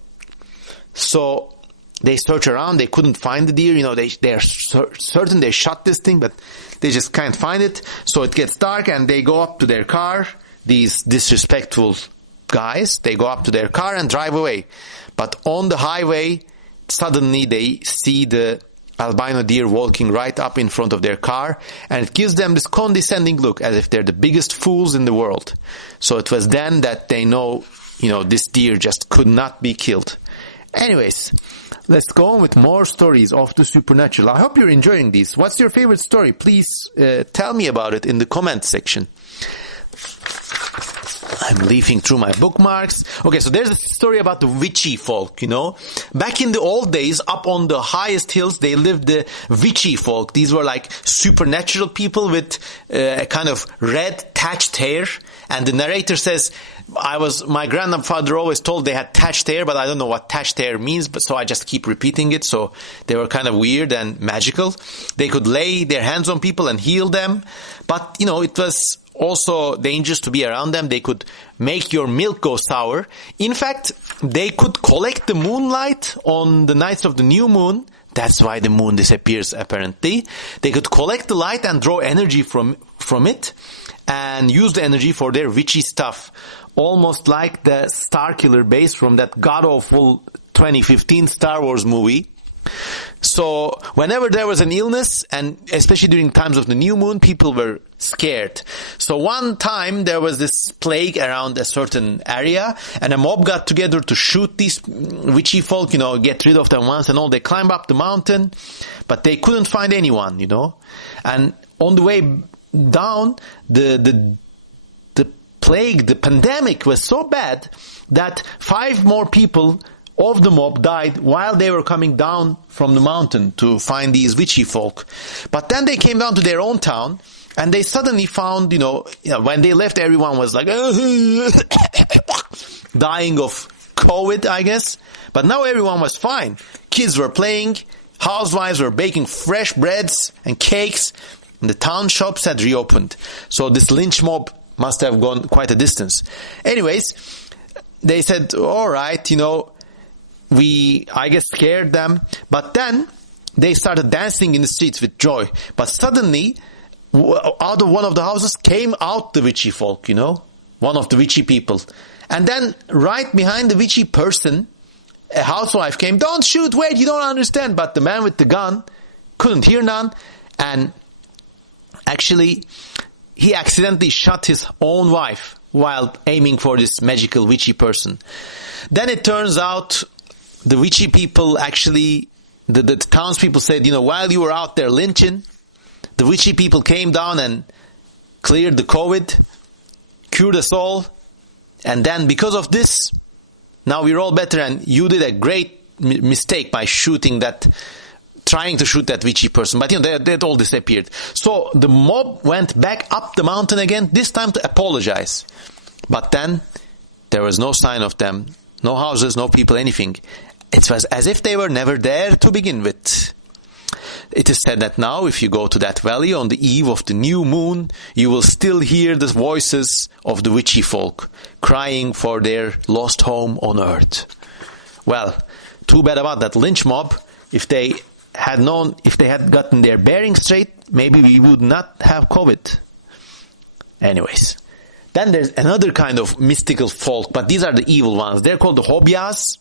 So they search around, they couldn't find the deer, you know, they're certain they shot this thing, but they just can't find it. So it gets dark, and they go up to their car, these disrespectful guys, they go up to their car and drive away. But on the highway, suddenly they see the albino deer walking right up in front of their car, and it gives them this condescending look as if they're the biggest fools in the world. So it was then that they know, you know, this deer just could not be killed. Anyways, let's go on with more stories of the supernatural. I hope you're enjoying these. What's your favorite story? Please tell me about it in the comment section. I'm leafing through my bookmarks. Okay, so there's a story about the Witchy folk, Back in the old days, up on the highest hills, they lived the Witchy folk. These were like supernatural people with a kind of red thatched hair. And the narrator says, my grandfather always told they had thatched hair, but I don't know what thatched hair means, so I just keep repeating it. So they were kind of weird and magical. They could lay their hands on people and heal them. But, it was also dangerous to be around them. They could make your milk go sour. In fact, they could collect the moonlight on the nights of the new moon. That's why the moon disappears, apparently. They could collect the light and draw energy from it and use the energy for their witchy stuff. Almost like the Starkiller base from that god-awful 2015 Star Wars movie. So whenever there was an illness, and especially during times of the new moon, people were scared. So one time there was this plague around a certain area, and a mob got together to shoot these witchy folk, get rid of them once and all. They climbed up the mountain, but they couldn't find anyone, And on the way down, the plague, the pandemic was so bad that 5 more people of the mob died while they were coming down from the mountain to find these witchy folk. But then they came down to their own town, and they suddenly found, when they left, everyone was like, dying of COVID, I guess. But now everyone was fine. Kids were playing, housewives were baking fresh breads and cakes, and the town shops had reopened. So this lynch mob must have gone quite a distance. Anyways, they said, all right, we, I guess, scared them. But then they started dancing in the streets with joy. But suddenly, out of one of the houses came out the witchy folk, one of the witchy people. And then right behind the witchy person, a housewife came, don't shoot, wait, you don't understand. But the man with the gun couldn't hear none. And actually, he accidentally shot his own wife while aiming for this magical witchy person. Then it turns out the witchy people actually, the townspeople said, while you were out there lynching, the witchy people came down and cleared the COVID, cured us all, and then because of this, now we're all better, and you did a great mistake by trying to shoot that witchy person. But they all disappeared. So the mob went back up the mountain again, this time to apologize. But then there was no sign of them, no houses, no people, anything. It was as if they were never there to begin with. It is said that now, if you go to that valley on the eve of the new moon, you will still hear the voices of the witchy folk crying for their lost home on earth. Well, too bad about that lynch mob. If they had gotten their bearings straight, maybe we would not have COVID. Anyways. Then there's another kind of mystical folk, but these are the evil ones. They're called the hobias.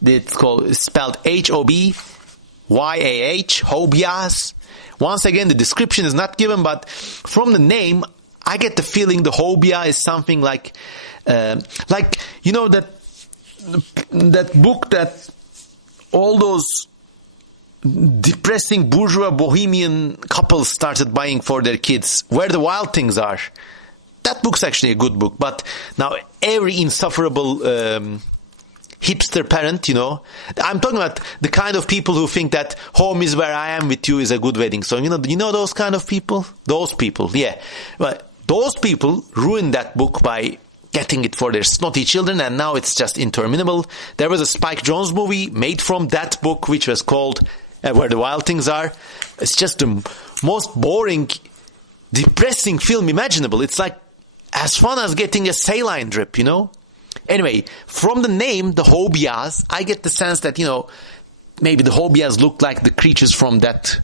It's spelled Hobyah, hobias. Once again, the description is not given, but from the name, I get the feeling the hobia is something like that book that all those depressing bourgeois bohemian couples started buying for their kids, Where the Wild Things Are. That book's actually a good book, but now every insufferable hipster parent, I'm talking about the kind of people who think that home is where I am with you is a good wedding. So, those kind of people? Those people, yeah. But those people ruined that book by getting it for their snotty children, and now it's just interminable. There was a Spike Jonze movie made from that book, which was called Where the Wild Things Are. It's just the most boring, depressing film imaginable. It's like as fun as getting a saline drip, Anyway, from the name, the hobias, I get the sense that, maybe the hobias look like the creatures from that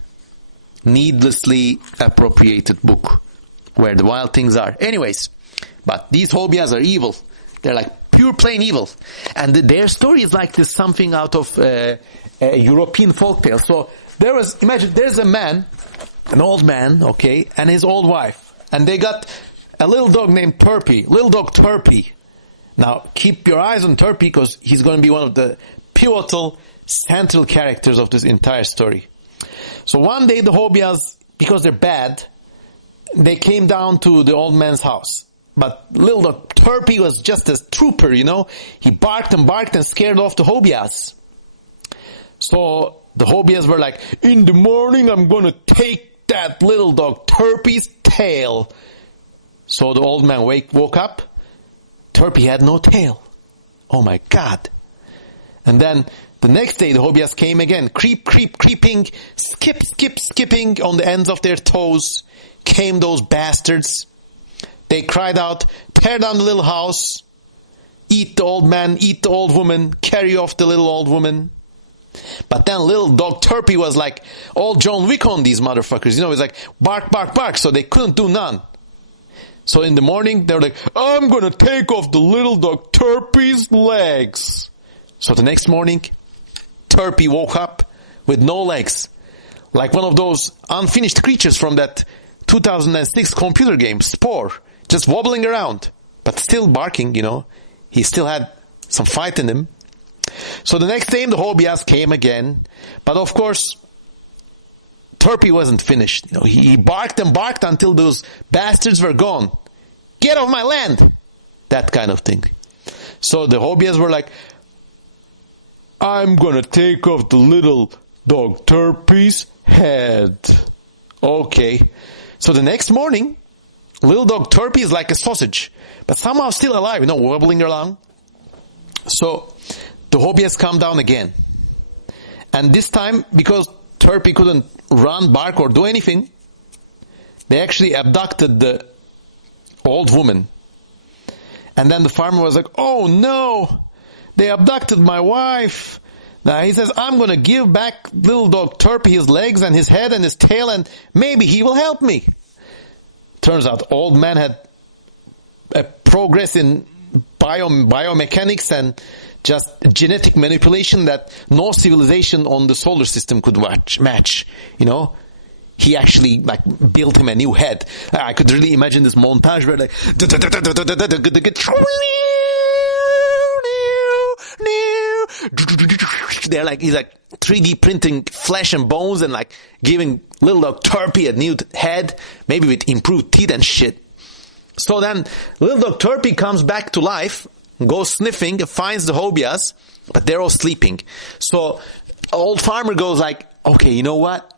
needlessly appropriated book, Where the Wild Things Are. Anyways, but these hobias are evil. They're like pure plain evil. And their story is like this, something out of a European folktale. So imagine there's a man, an old man, okay, and his old wife. And they got a little dog named Torpy, little dog Torpy. Now, keep your eyes on Torpy because he's going to be one of the pivotal, central characters of this entire story. So one day the hobias, because they're bad, they came down to the old man's house. But little dog Torpy was just a trooper, He barked and scared off the hobias. So the hobias were like, in the morning I'm going to take that little dog Torpy's tail. So the old man woke up. Torpy had no tail. Oh my God. And then the next day the hobias came again. Creeping, skipping on the ends of their toes. Came those bastards. They cried out, tear down the little house, eat the old man, eat the old woman, carry off the little old woman. But then little dog Torpy was like all John Wick on these motherfuckers. It's like bark, so they couldn't do none. So in the morning, they were like, I'm going to take off the little dog Torpy's legs. So the next morning, Torpy woke up with no legs. Like one of those unfinished creatures from that 2006 computer game, Spore. Just wobbling around, but still barking, He still had some fight in him. So the next day, the hobias came again. But of course, Torpy wasn't finished. He barked until those bastards were gone. Get off my land! That kind of thing. So the hobias were like, I'm gonna take off the little dog Torpy's head. Okay. So the next morning, little dog Torpy is like a sausage, but somehow still alive, wobbling along. So the hobias come down again. And this time, because Torpy couldn't run, bark, or do anything, they actually abducted the old woman. And then the farmer was like, oh no, they abducted my wife. Now he says, I'm going to give back little dog Torpy his legs and his head and his tail, and maybe he will help me. Turns out old man had a progress in biomechanics and just genetic manipulation that no civilization on the solar system could match. He actually built him a new head. I could really imagine this montage where he's 3D printing flesh and bones and giving little dog Torpy a new head, maybe with improved teeth and shit. So then little dog Torpy comes back to life, goes sniffing, finds the hobias, but they're all sleeping. So old farmer goes okay, you know what?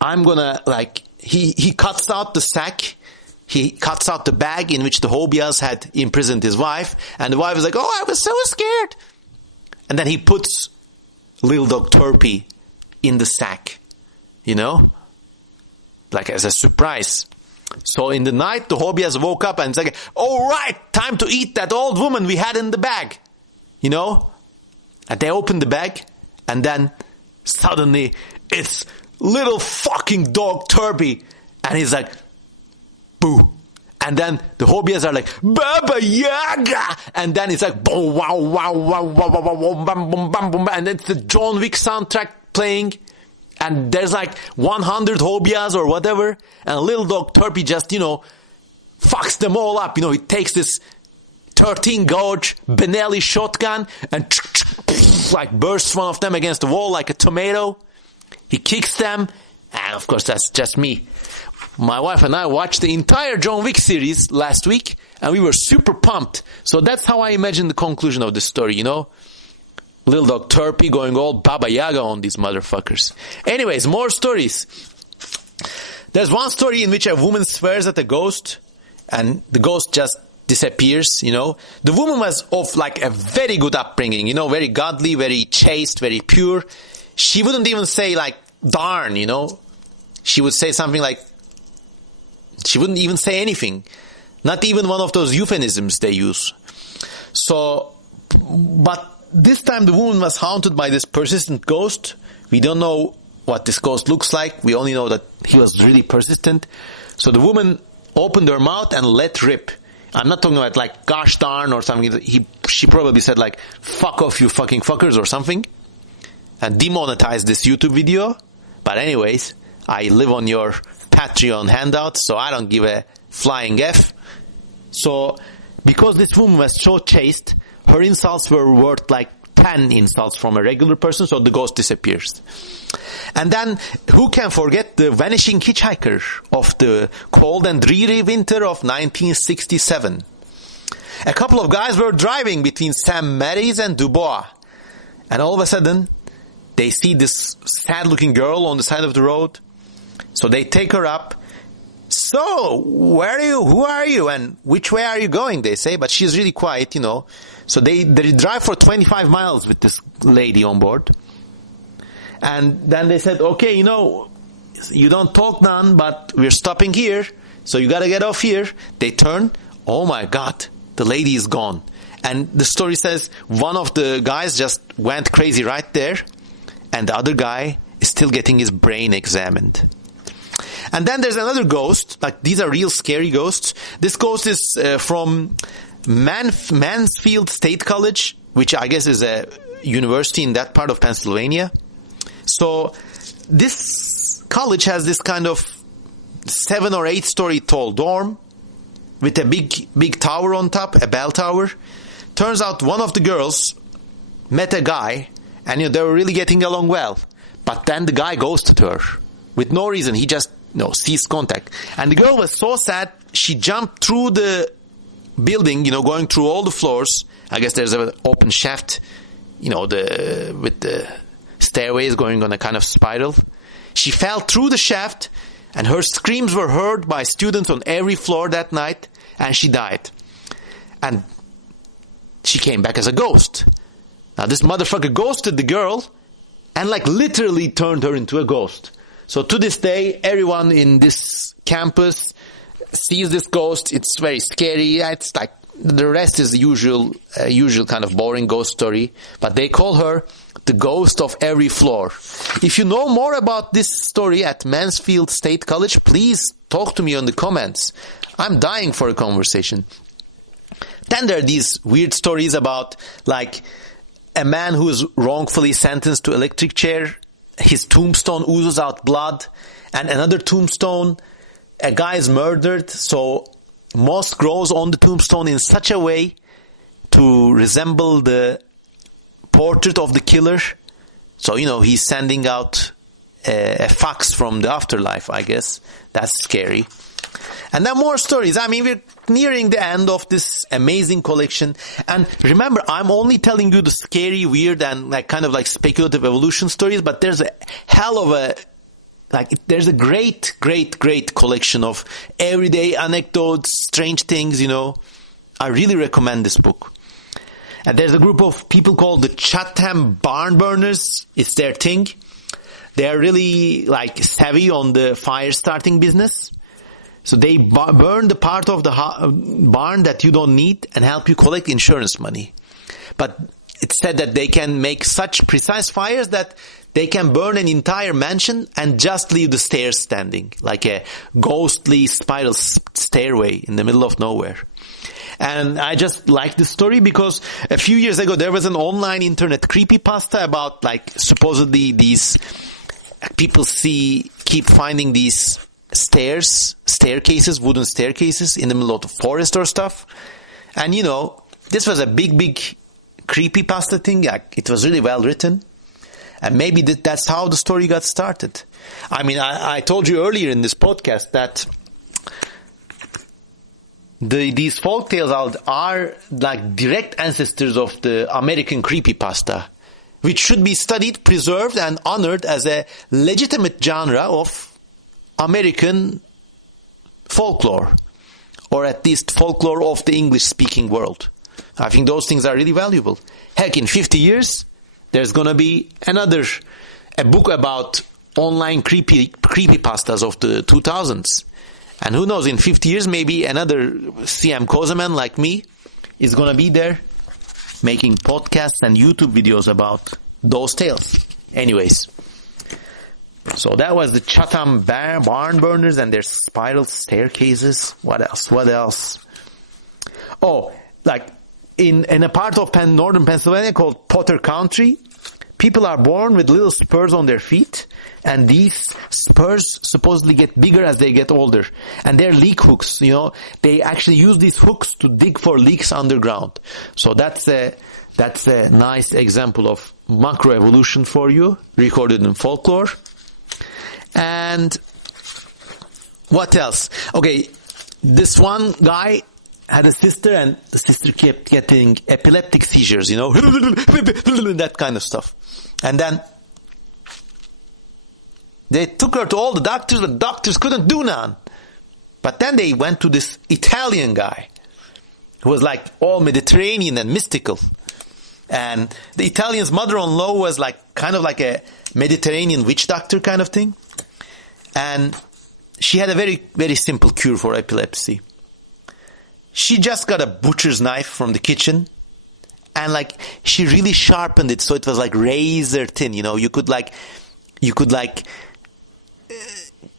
I'm gonna he cuts out the sack, he cuts out the bag in which the hobias had imprisoned his wife, and the wife is like, oh, I was so scared. And then he puts little dog Torpy in the sack, as a surprise. So in the night, the hobias woke up and it's like, all right, time to eat that old woman we had in the bag, And they open the bag, and then suddenly it's little fucking dog Torpy, and he's like, boo. And then the hobias are like, Baba Yaga! And then it's like, boom, wow, wow, wow, wow, wow, wow, bam, boom, bam, boom, and it's the John Wick soundtrack playing, and there's 100 hobias or whatever, and little dog Torpy just, fucks them all up. He takes this 13 gauge Benelli shotgun and bursts one of them against the wall like a tomato. He kicks them, and of course that's just me. My wife and I watched the entire John Wick series last week, and we were super pumped. So that's how I imagine the conclusion of the story, Little dog Torpy going all Baba Yaga on these motherfuckers. Anyways, more stories. There's one story in which a woman swears at a ghost, and the ghost just disappears, The woman was of a very good upbringing, very godly, very chaste, very pure. She wouldn't even say darn, She would say something she wouldn't even say anything. Not even one of those euphemisms they use. So, but this time the woman was haunted by this persistent ghost. We don't know what this ghost looks like. We only know that he was really persistent. So the woman opened her mouth and let rip. I'm not talking about gosh darn or something. She probably said fuck off you fucking fuckers or something. And demonetized this YouTube video. But anyways, I live on your Patreon handout, so I don't give a flying F. So, because this woman was so chaste, her insults were worth 10 insults from a regular person, so the ghost disappears. And then, who can forget the vanishing hitchhiker of the cold and dreary winter of 1967. A couple of guys were driving between St. Mary's and Dubois, and all of a sudden, they see this sad-looking girl on the side of the road. So they take her up. So, where are you? Who are you? And which way are you going? They say, but she's really quiet, you know. So they drive for 25 miles with this lady on board. And then they said, okay, you know, you don't talk none, but we're stopping here. So you got to get off here. They turn. Oh my God, the lady is gone. And the story says one of the guys just went crazy right there. And the other guy is still getting his brain examined. And then there's another ghost. Like, these are real scary ghosts. This ghost is from Mansfield State College, which I guess is a university in that part of Pennsylvania. So this college has this kind of 7 or 8 story tall dorm with a big tower on top, a bell tower. Turns out one of the girls met a guy, and they were really getting along well. But then the guy ghosted her with no reason. He just ceased contact. And the girl was so sad, she jumped through the building, going through all the floors. I guess there's an open shaft, with the stairways going on a kind of spiral. She fell through the shaft, and her screams were heard by students on every floor that night, and she died. And she came back as a ghost. Now this motherfucker ghosted the girl and literally turned her into a ghost. So to this day, everyone in this campus sees this ghost. It's very scary. It's like the rest is the usual kind of boring ghost story. But they call her the ghost of every floor. If you know more about this story at Mansfield State College, please talk to me on the comments. I'm dying for a conversation. Then there are these weird stories about a man who is wrongfully sentenced to electric chair. His tombstone oozes out blood, and another tombstone, a guy is murdered, so moss grows on the tombstone in such a way to resemble the portrait of the killer. So, he's sending out a fax from the afterlife, I guess. That's scary. And then more stories. I mean, we're nearing the end of this amazing collection. And remember, I'm only telling you the scary, weird, and kind of speculative evolution stories, but there's a hell of a, there's a great, great, great collection of everyday anecdotes, strange things, I really recommend this book. And there's a group of people called the Chatham Barn Burners. It's their thing. They're really, savvy on the fire starting business. So they burn the part of the barn that you don't need and help you collect insurance money. But it's said that they can make such precise fires that they can burn an entire mansion and just leave the stairs standing, like a ghostly spiral stairway in the middle of nowhere. And I just like this story because a few years ago there was an online internet creepypasta about supposedly these people keep finding these staircases, wooden staircases in the middle of the forest or stuff. And this was a big creepypasta thing. It was really well written. And maybe that's how the story got started. I mean, I told you earlier in this podcast that these folktales are direct ancestors of the American creepypasta, which should be studied, preserved, and honored as a legitimate genre of American folklore, or at least folklore of the English-speaking world. I think those things are really valuable. Heck, in 50 years, there's going to be a book about online creepypastas of the 2000s. And who knows, in 50 years, maybe another CM Kozeman like me is going to be there making podcasts and YouTube videos about those tales. Anyways, so that was the Chatham Barn Burners and their spiral staircases. What else? Oh, in a part of northern Pennsylvania called Potter Country, people are born with little spurs on their feet, and these spurs supposedly get bigger as they get older. And they're leak hooks, They actually use these hooks to dig for leaks underground. So that's a nice example of macroevolution for you, recorded in folklore. And what else? Okay, this one guy had a sister, and the sister kept getting epileptic seizures, that kind of stuff. And then they took her to all the doctors couldn't do none. But then they went to this Italian guy, who was like all Mediterranean and mystical. And the Italian's mother-in-law was like kind of like a Mediterranean witch doctor kind of thing. And she had a very, very simple cure for epilepsy. She just got a butcher's knife from the kitchen, and like she really sharpened it so it was like razor thin. You could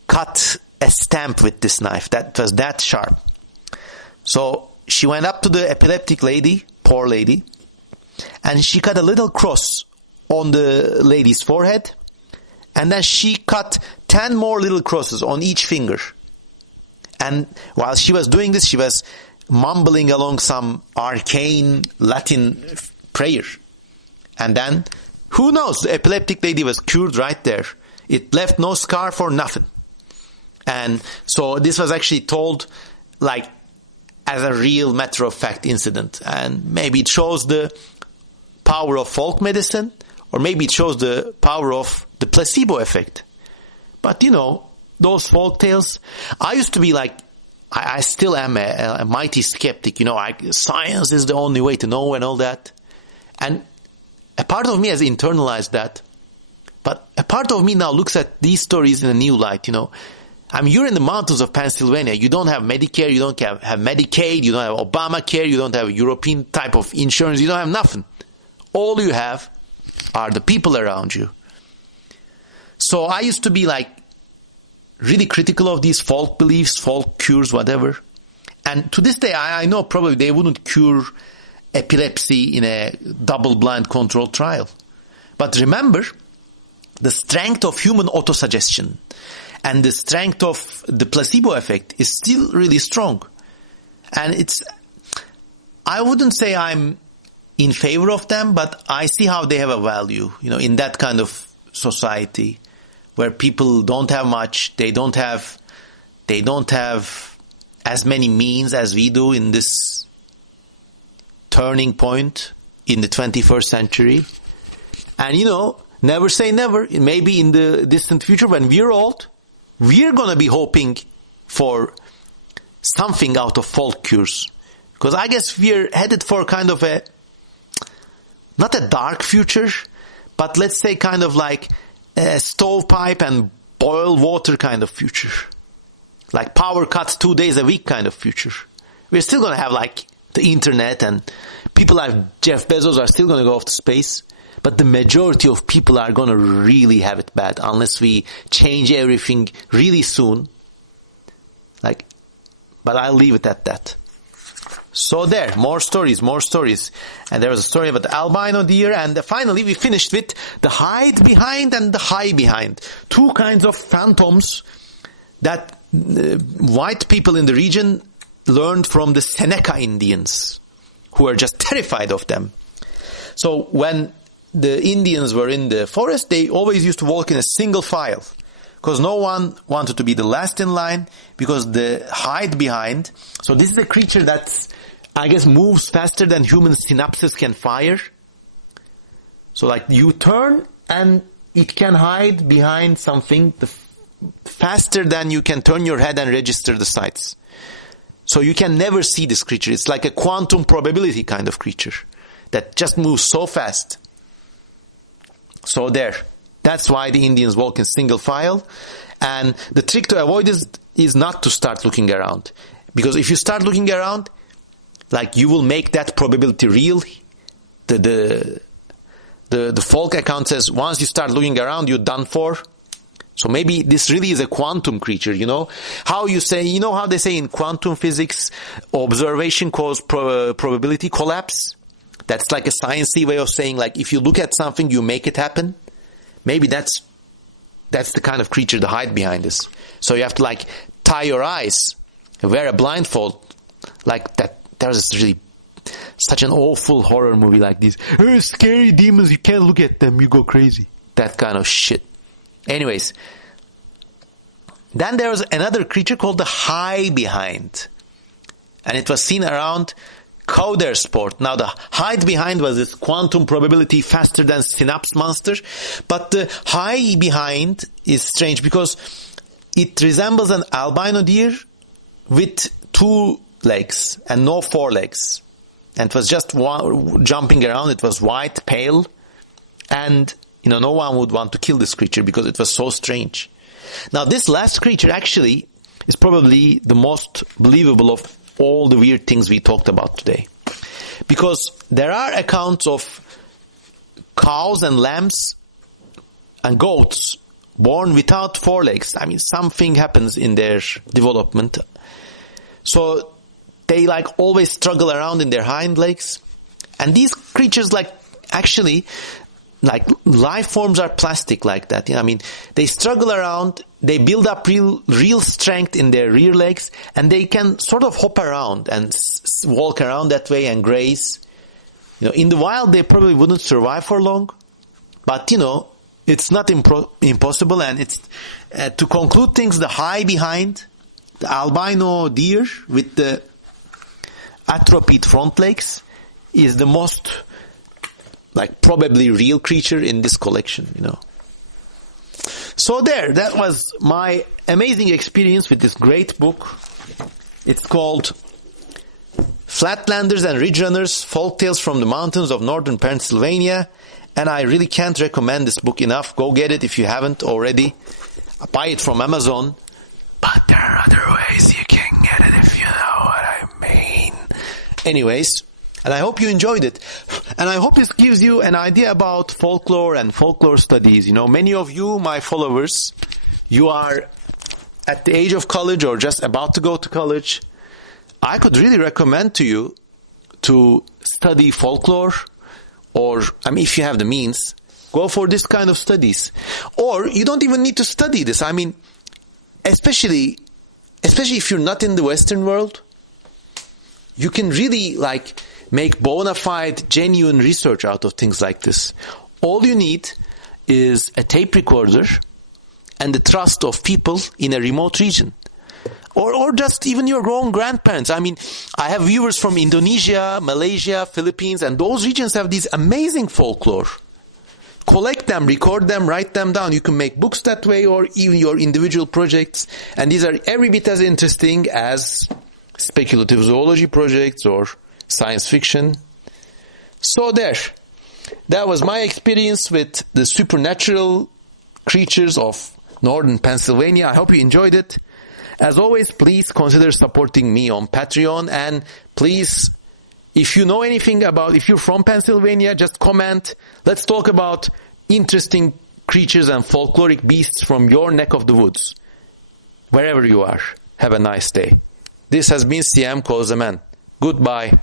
cut a stamp with this knife. That was that sharp. So she went up to the epileptic lady, poor lady, and she cut a little cross on the lady's forehead, and then she cut 10 more little crosses on each finger. And while she was doing this, she was mumbling along some arcane Latin prayer. And then, who knows, the epileptic lady was cured right there. It left no scar for nothing. And so this was actually told like as a real matter-of-fact incident. And maybe it shows the power of folk medicine, or maybe it shows the power of the placebo effect. But those folk tales, I used to be like, I still am a mighty skeptic, science is the only way to know and all that. And a part of me has internalized that. But a part of me now looks at these stories in a new light, you're in the mountains of Pennsylvania. You don't have Medicare, you don't have Medicaid, you don't have Obamacare, you don't have a European type of insurance, you don't have nothing. All you have are the people around you. So I used to be like really critical of these folk beliefs, folk cures, whatever. And to this day, I know probably they wouldn't cure epilepsy in a double-blind controlled trial. But remember, the strength of human autosuggestion and the strength of the placebo effect is still really strong. And I wouldn't say I'm in favor of them, but I see how they have a value, in that kind of society where people don't have much, they don't have as many means as we do in this turning point in the 21st century. And never say never. Maybe in the distant future when we're old, we're going to be hoping for something out of folk cures. Because I guess we're headed for kind of not a dark future, but let's say kind of like a stovepipe and boil water kind of future. Like power cuts 2 days a week kind of future. We're still going to have like the internet, and people like Jeff Bezos are still going to go off to space. But the majority of people are going to really have it bad unless we change everything really soon. But I'll leave it at that. So there, more stories. And there was a story about the albino deer, and finally we finished with the hide behind and the high behind. Two kinds of phantoms that white people in the region learned from the Seneca Indians, who were just terrified of them. So when the Indians were in the forest, they always used to walk in a single file, because no one wanted to be the last in line, because the hide behind. So this is a creature that's, I guess, moves faster than human synapses can fire. So like you turn and it can hide behind something faster than you can turn your head and register the sights. So you can never see this creature. It's like a quantum probability kind of creature that just moves so fast. So there. That's why the Indians walk in single file. And the trick to avoid this is not to start looking around. Because if you start looking around, like you will make that probability real. The folk account says once you start looking around, you're done for. So maybe this really is a quantum creature, How you say, how they say in quantum physics, observation causes probability collapse? That's like a sciencey way of saying, like, if you look at something, you make it happen. Maybe that's the kind of creature the hide behind is. So you have to like tie your eyes, wear a blindfold, like that. There's really such an awful horror movie like this. Oh, scary demons, you can't look at them, you go crazy. That kind of shit. Anyways, Then there was another creature called the high behind. And it was seen around Cowder Sport. Now the hide behind was this quantum probability faster than synapse monster. But the high behind is strange because it resembles an albino deer with 2 legs and no 4 legs. And it was just jumping around. It was white, pale. And, no one would want to kill this creature because it was so strange. Now, this last creature actually is probably the most believable of all the weird things we talked about today. Because there are accounts of cows and lambs and goats born without 4 legs. I mean, something happens in their development. So they always struggle around in their hind legs. And these creatures actually life forms are plastic like that. I mean, they struggle around, they build up real strength in their rear legs, and they can sort of hop around and walk around that way and graze. In the wild, they probably wouldn't survive for long, but it's not impossible. And it's to conclude things, the high behind, the albino deer with the atrophied front legs is the most probably real creature in this collection, So that was my amazing experience with this great book. It's called Flatlanders and Ridgerunners, Folktales from the Mountains of Northern Pennsylvania. And I really can't recommend this book enough. Go get it if you haven't already. Buy it from Amazon. But there are other ways you can get it if you know what I mean. Anyways, and I hope you enjoyed it. And I hope this gives you an idea about folklore and folklore studies. Many of you, my followers, you are at the age of college or just about to go to college. I could really recommend to you to study folklore, or, if you have the means, go for this kind of studies. Or you don't even need to study this. Especially if you're not in the Western world, you can really make bona fide, genuine research out of things like this. All you need is a tape recorder and the trust of people in a remote region. Or just even your own grandparents. I have viewers from Indonesia, Malaysia, Philippines, and those regions have these amazing folklore. Collect them, record them, write them down. You can make books that way, or even your individual projects. And these are every bit as interesting as speculative zoology projects or science fiction. So that was my experience with the supernatural creatures of northern Pennsylvania. I hope you enjoyed it. As always, please consider supporting me on Patreon. And please, if you know anything if you're from Pennsylvania, just comment. Let's talk about interesting creatures and folkloric beasts from your neck of the woods. Wherever you are, have a nice day. This has been CM Calls a Man. Goodbye.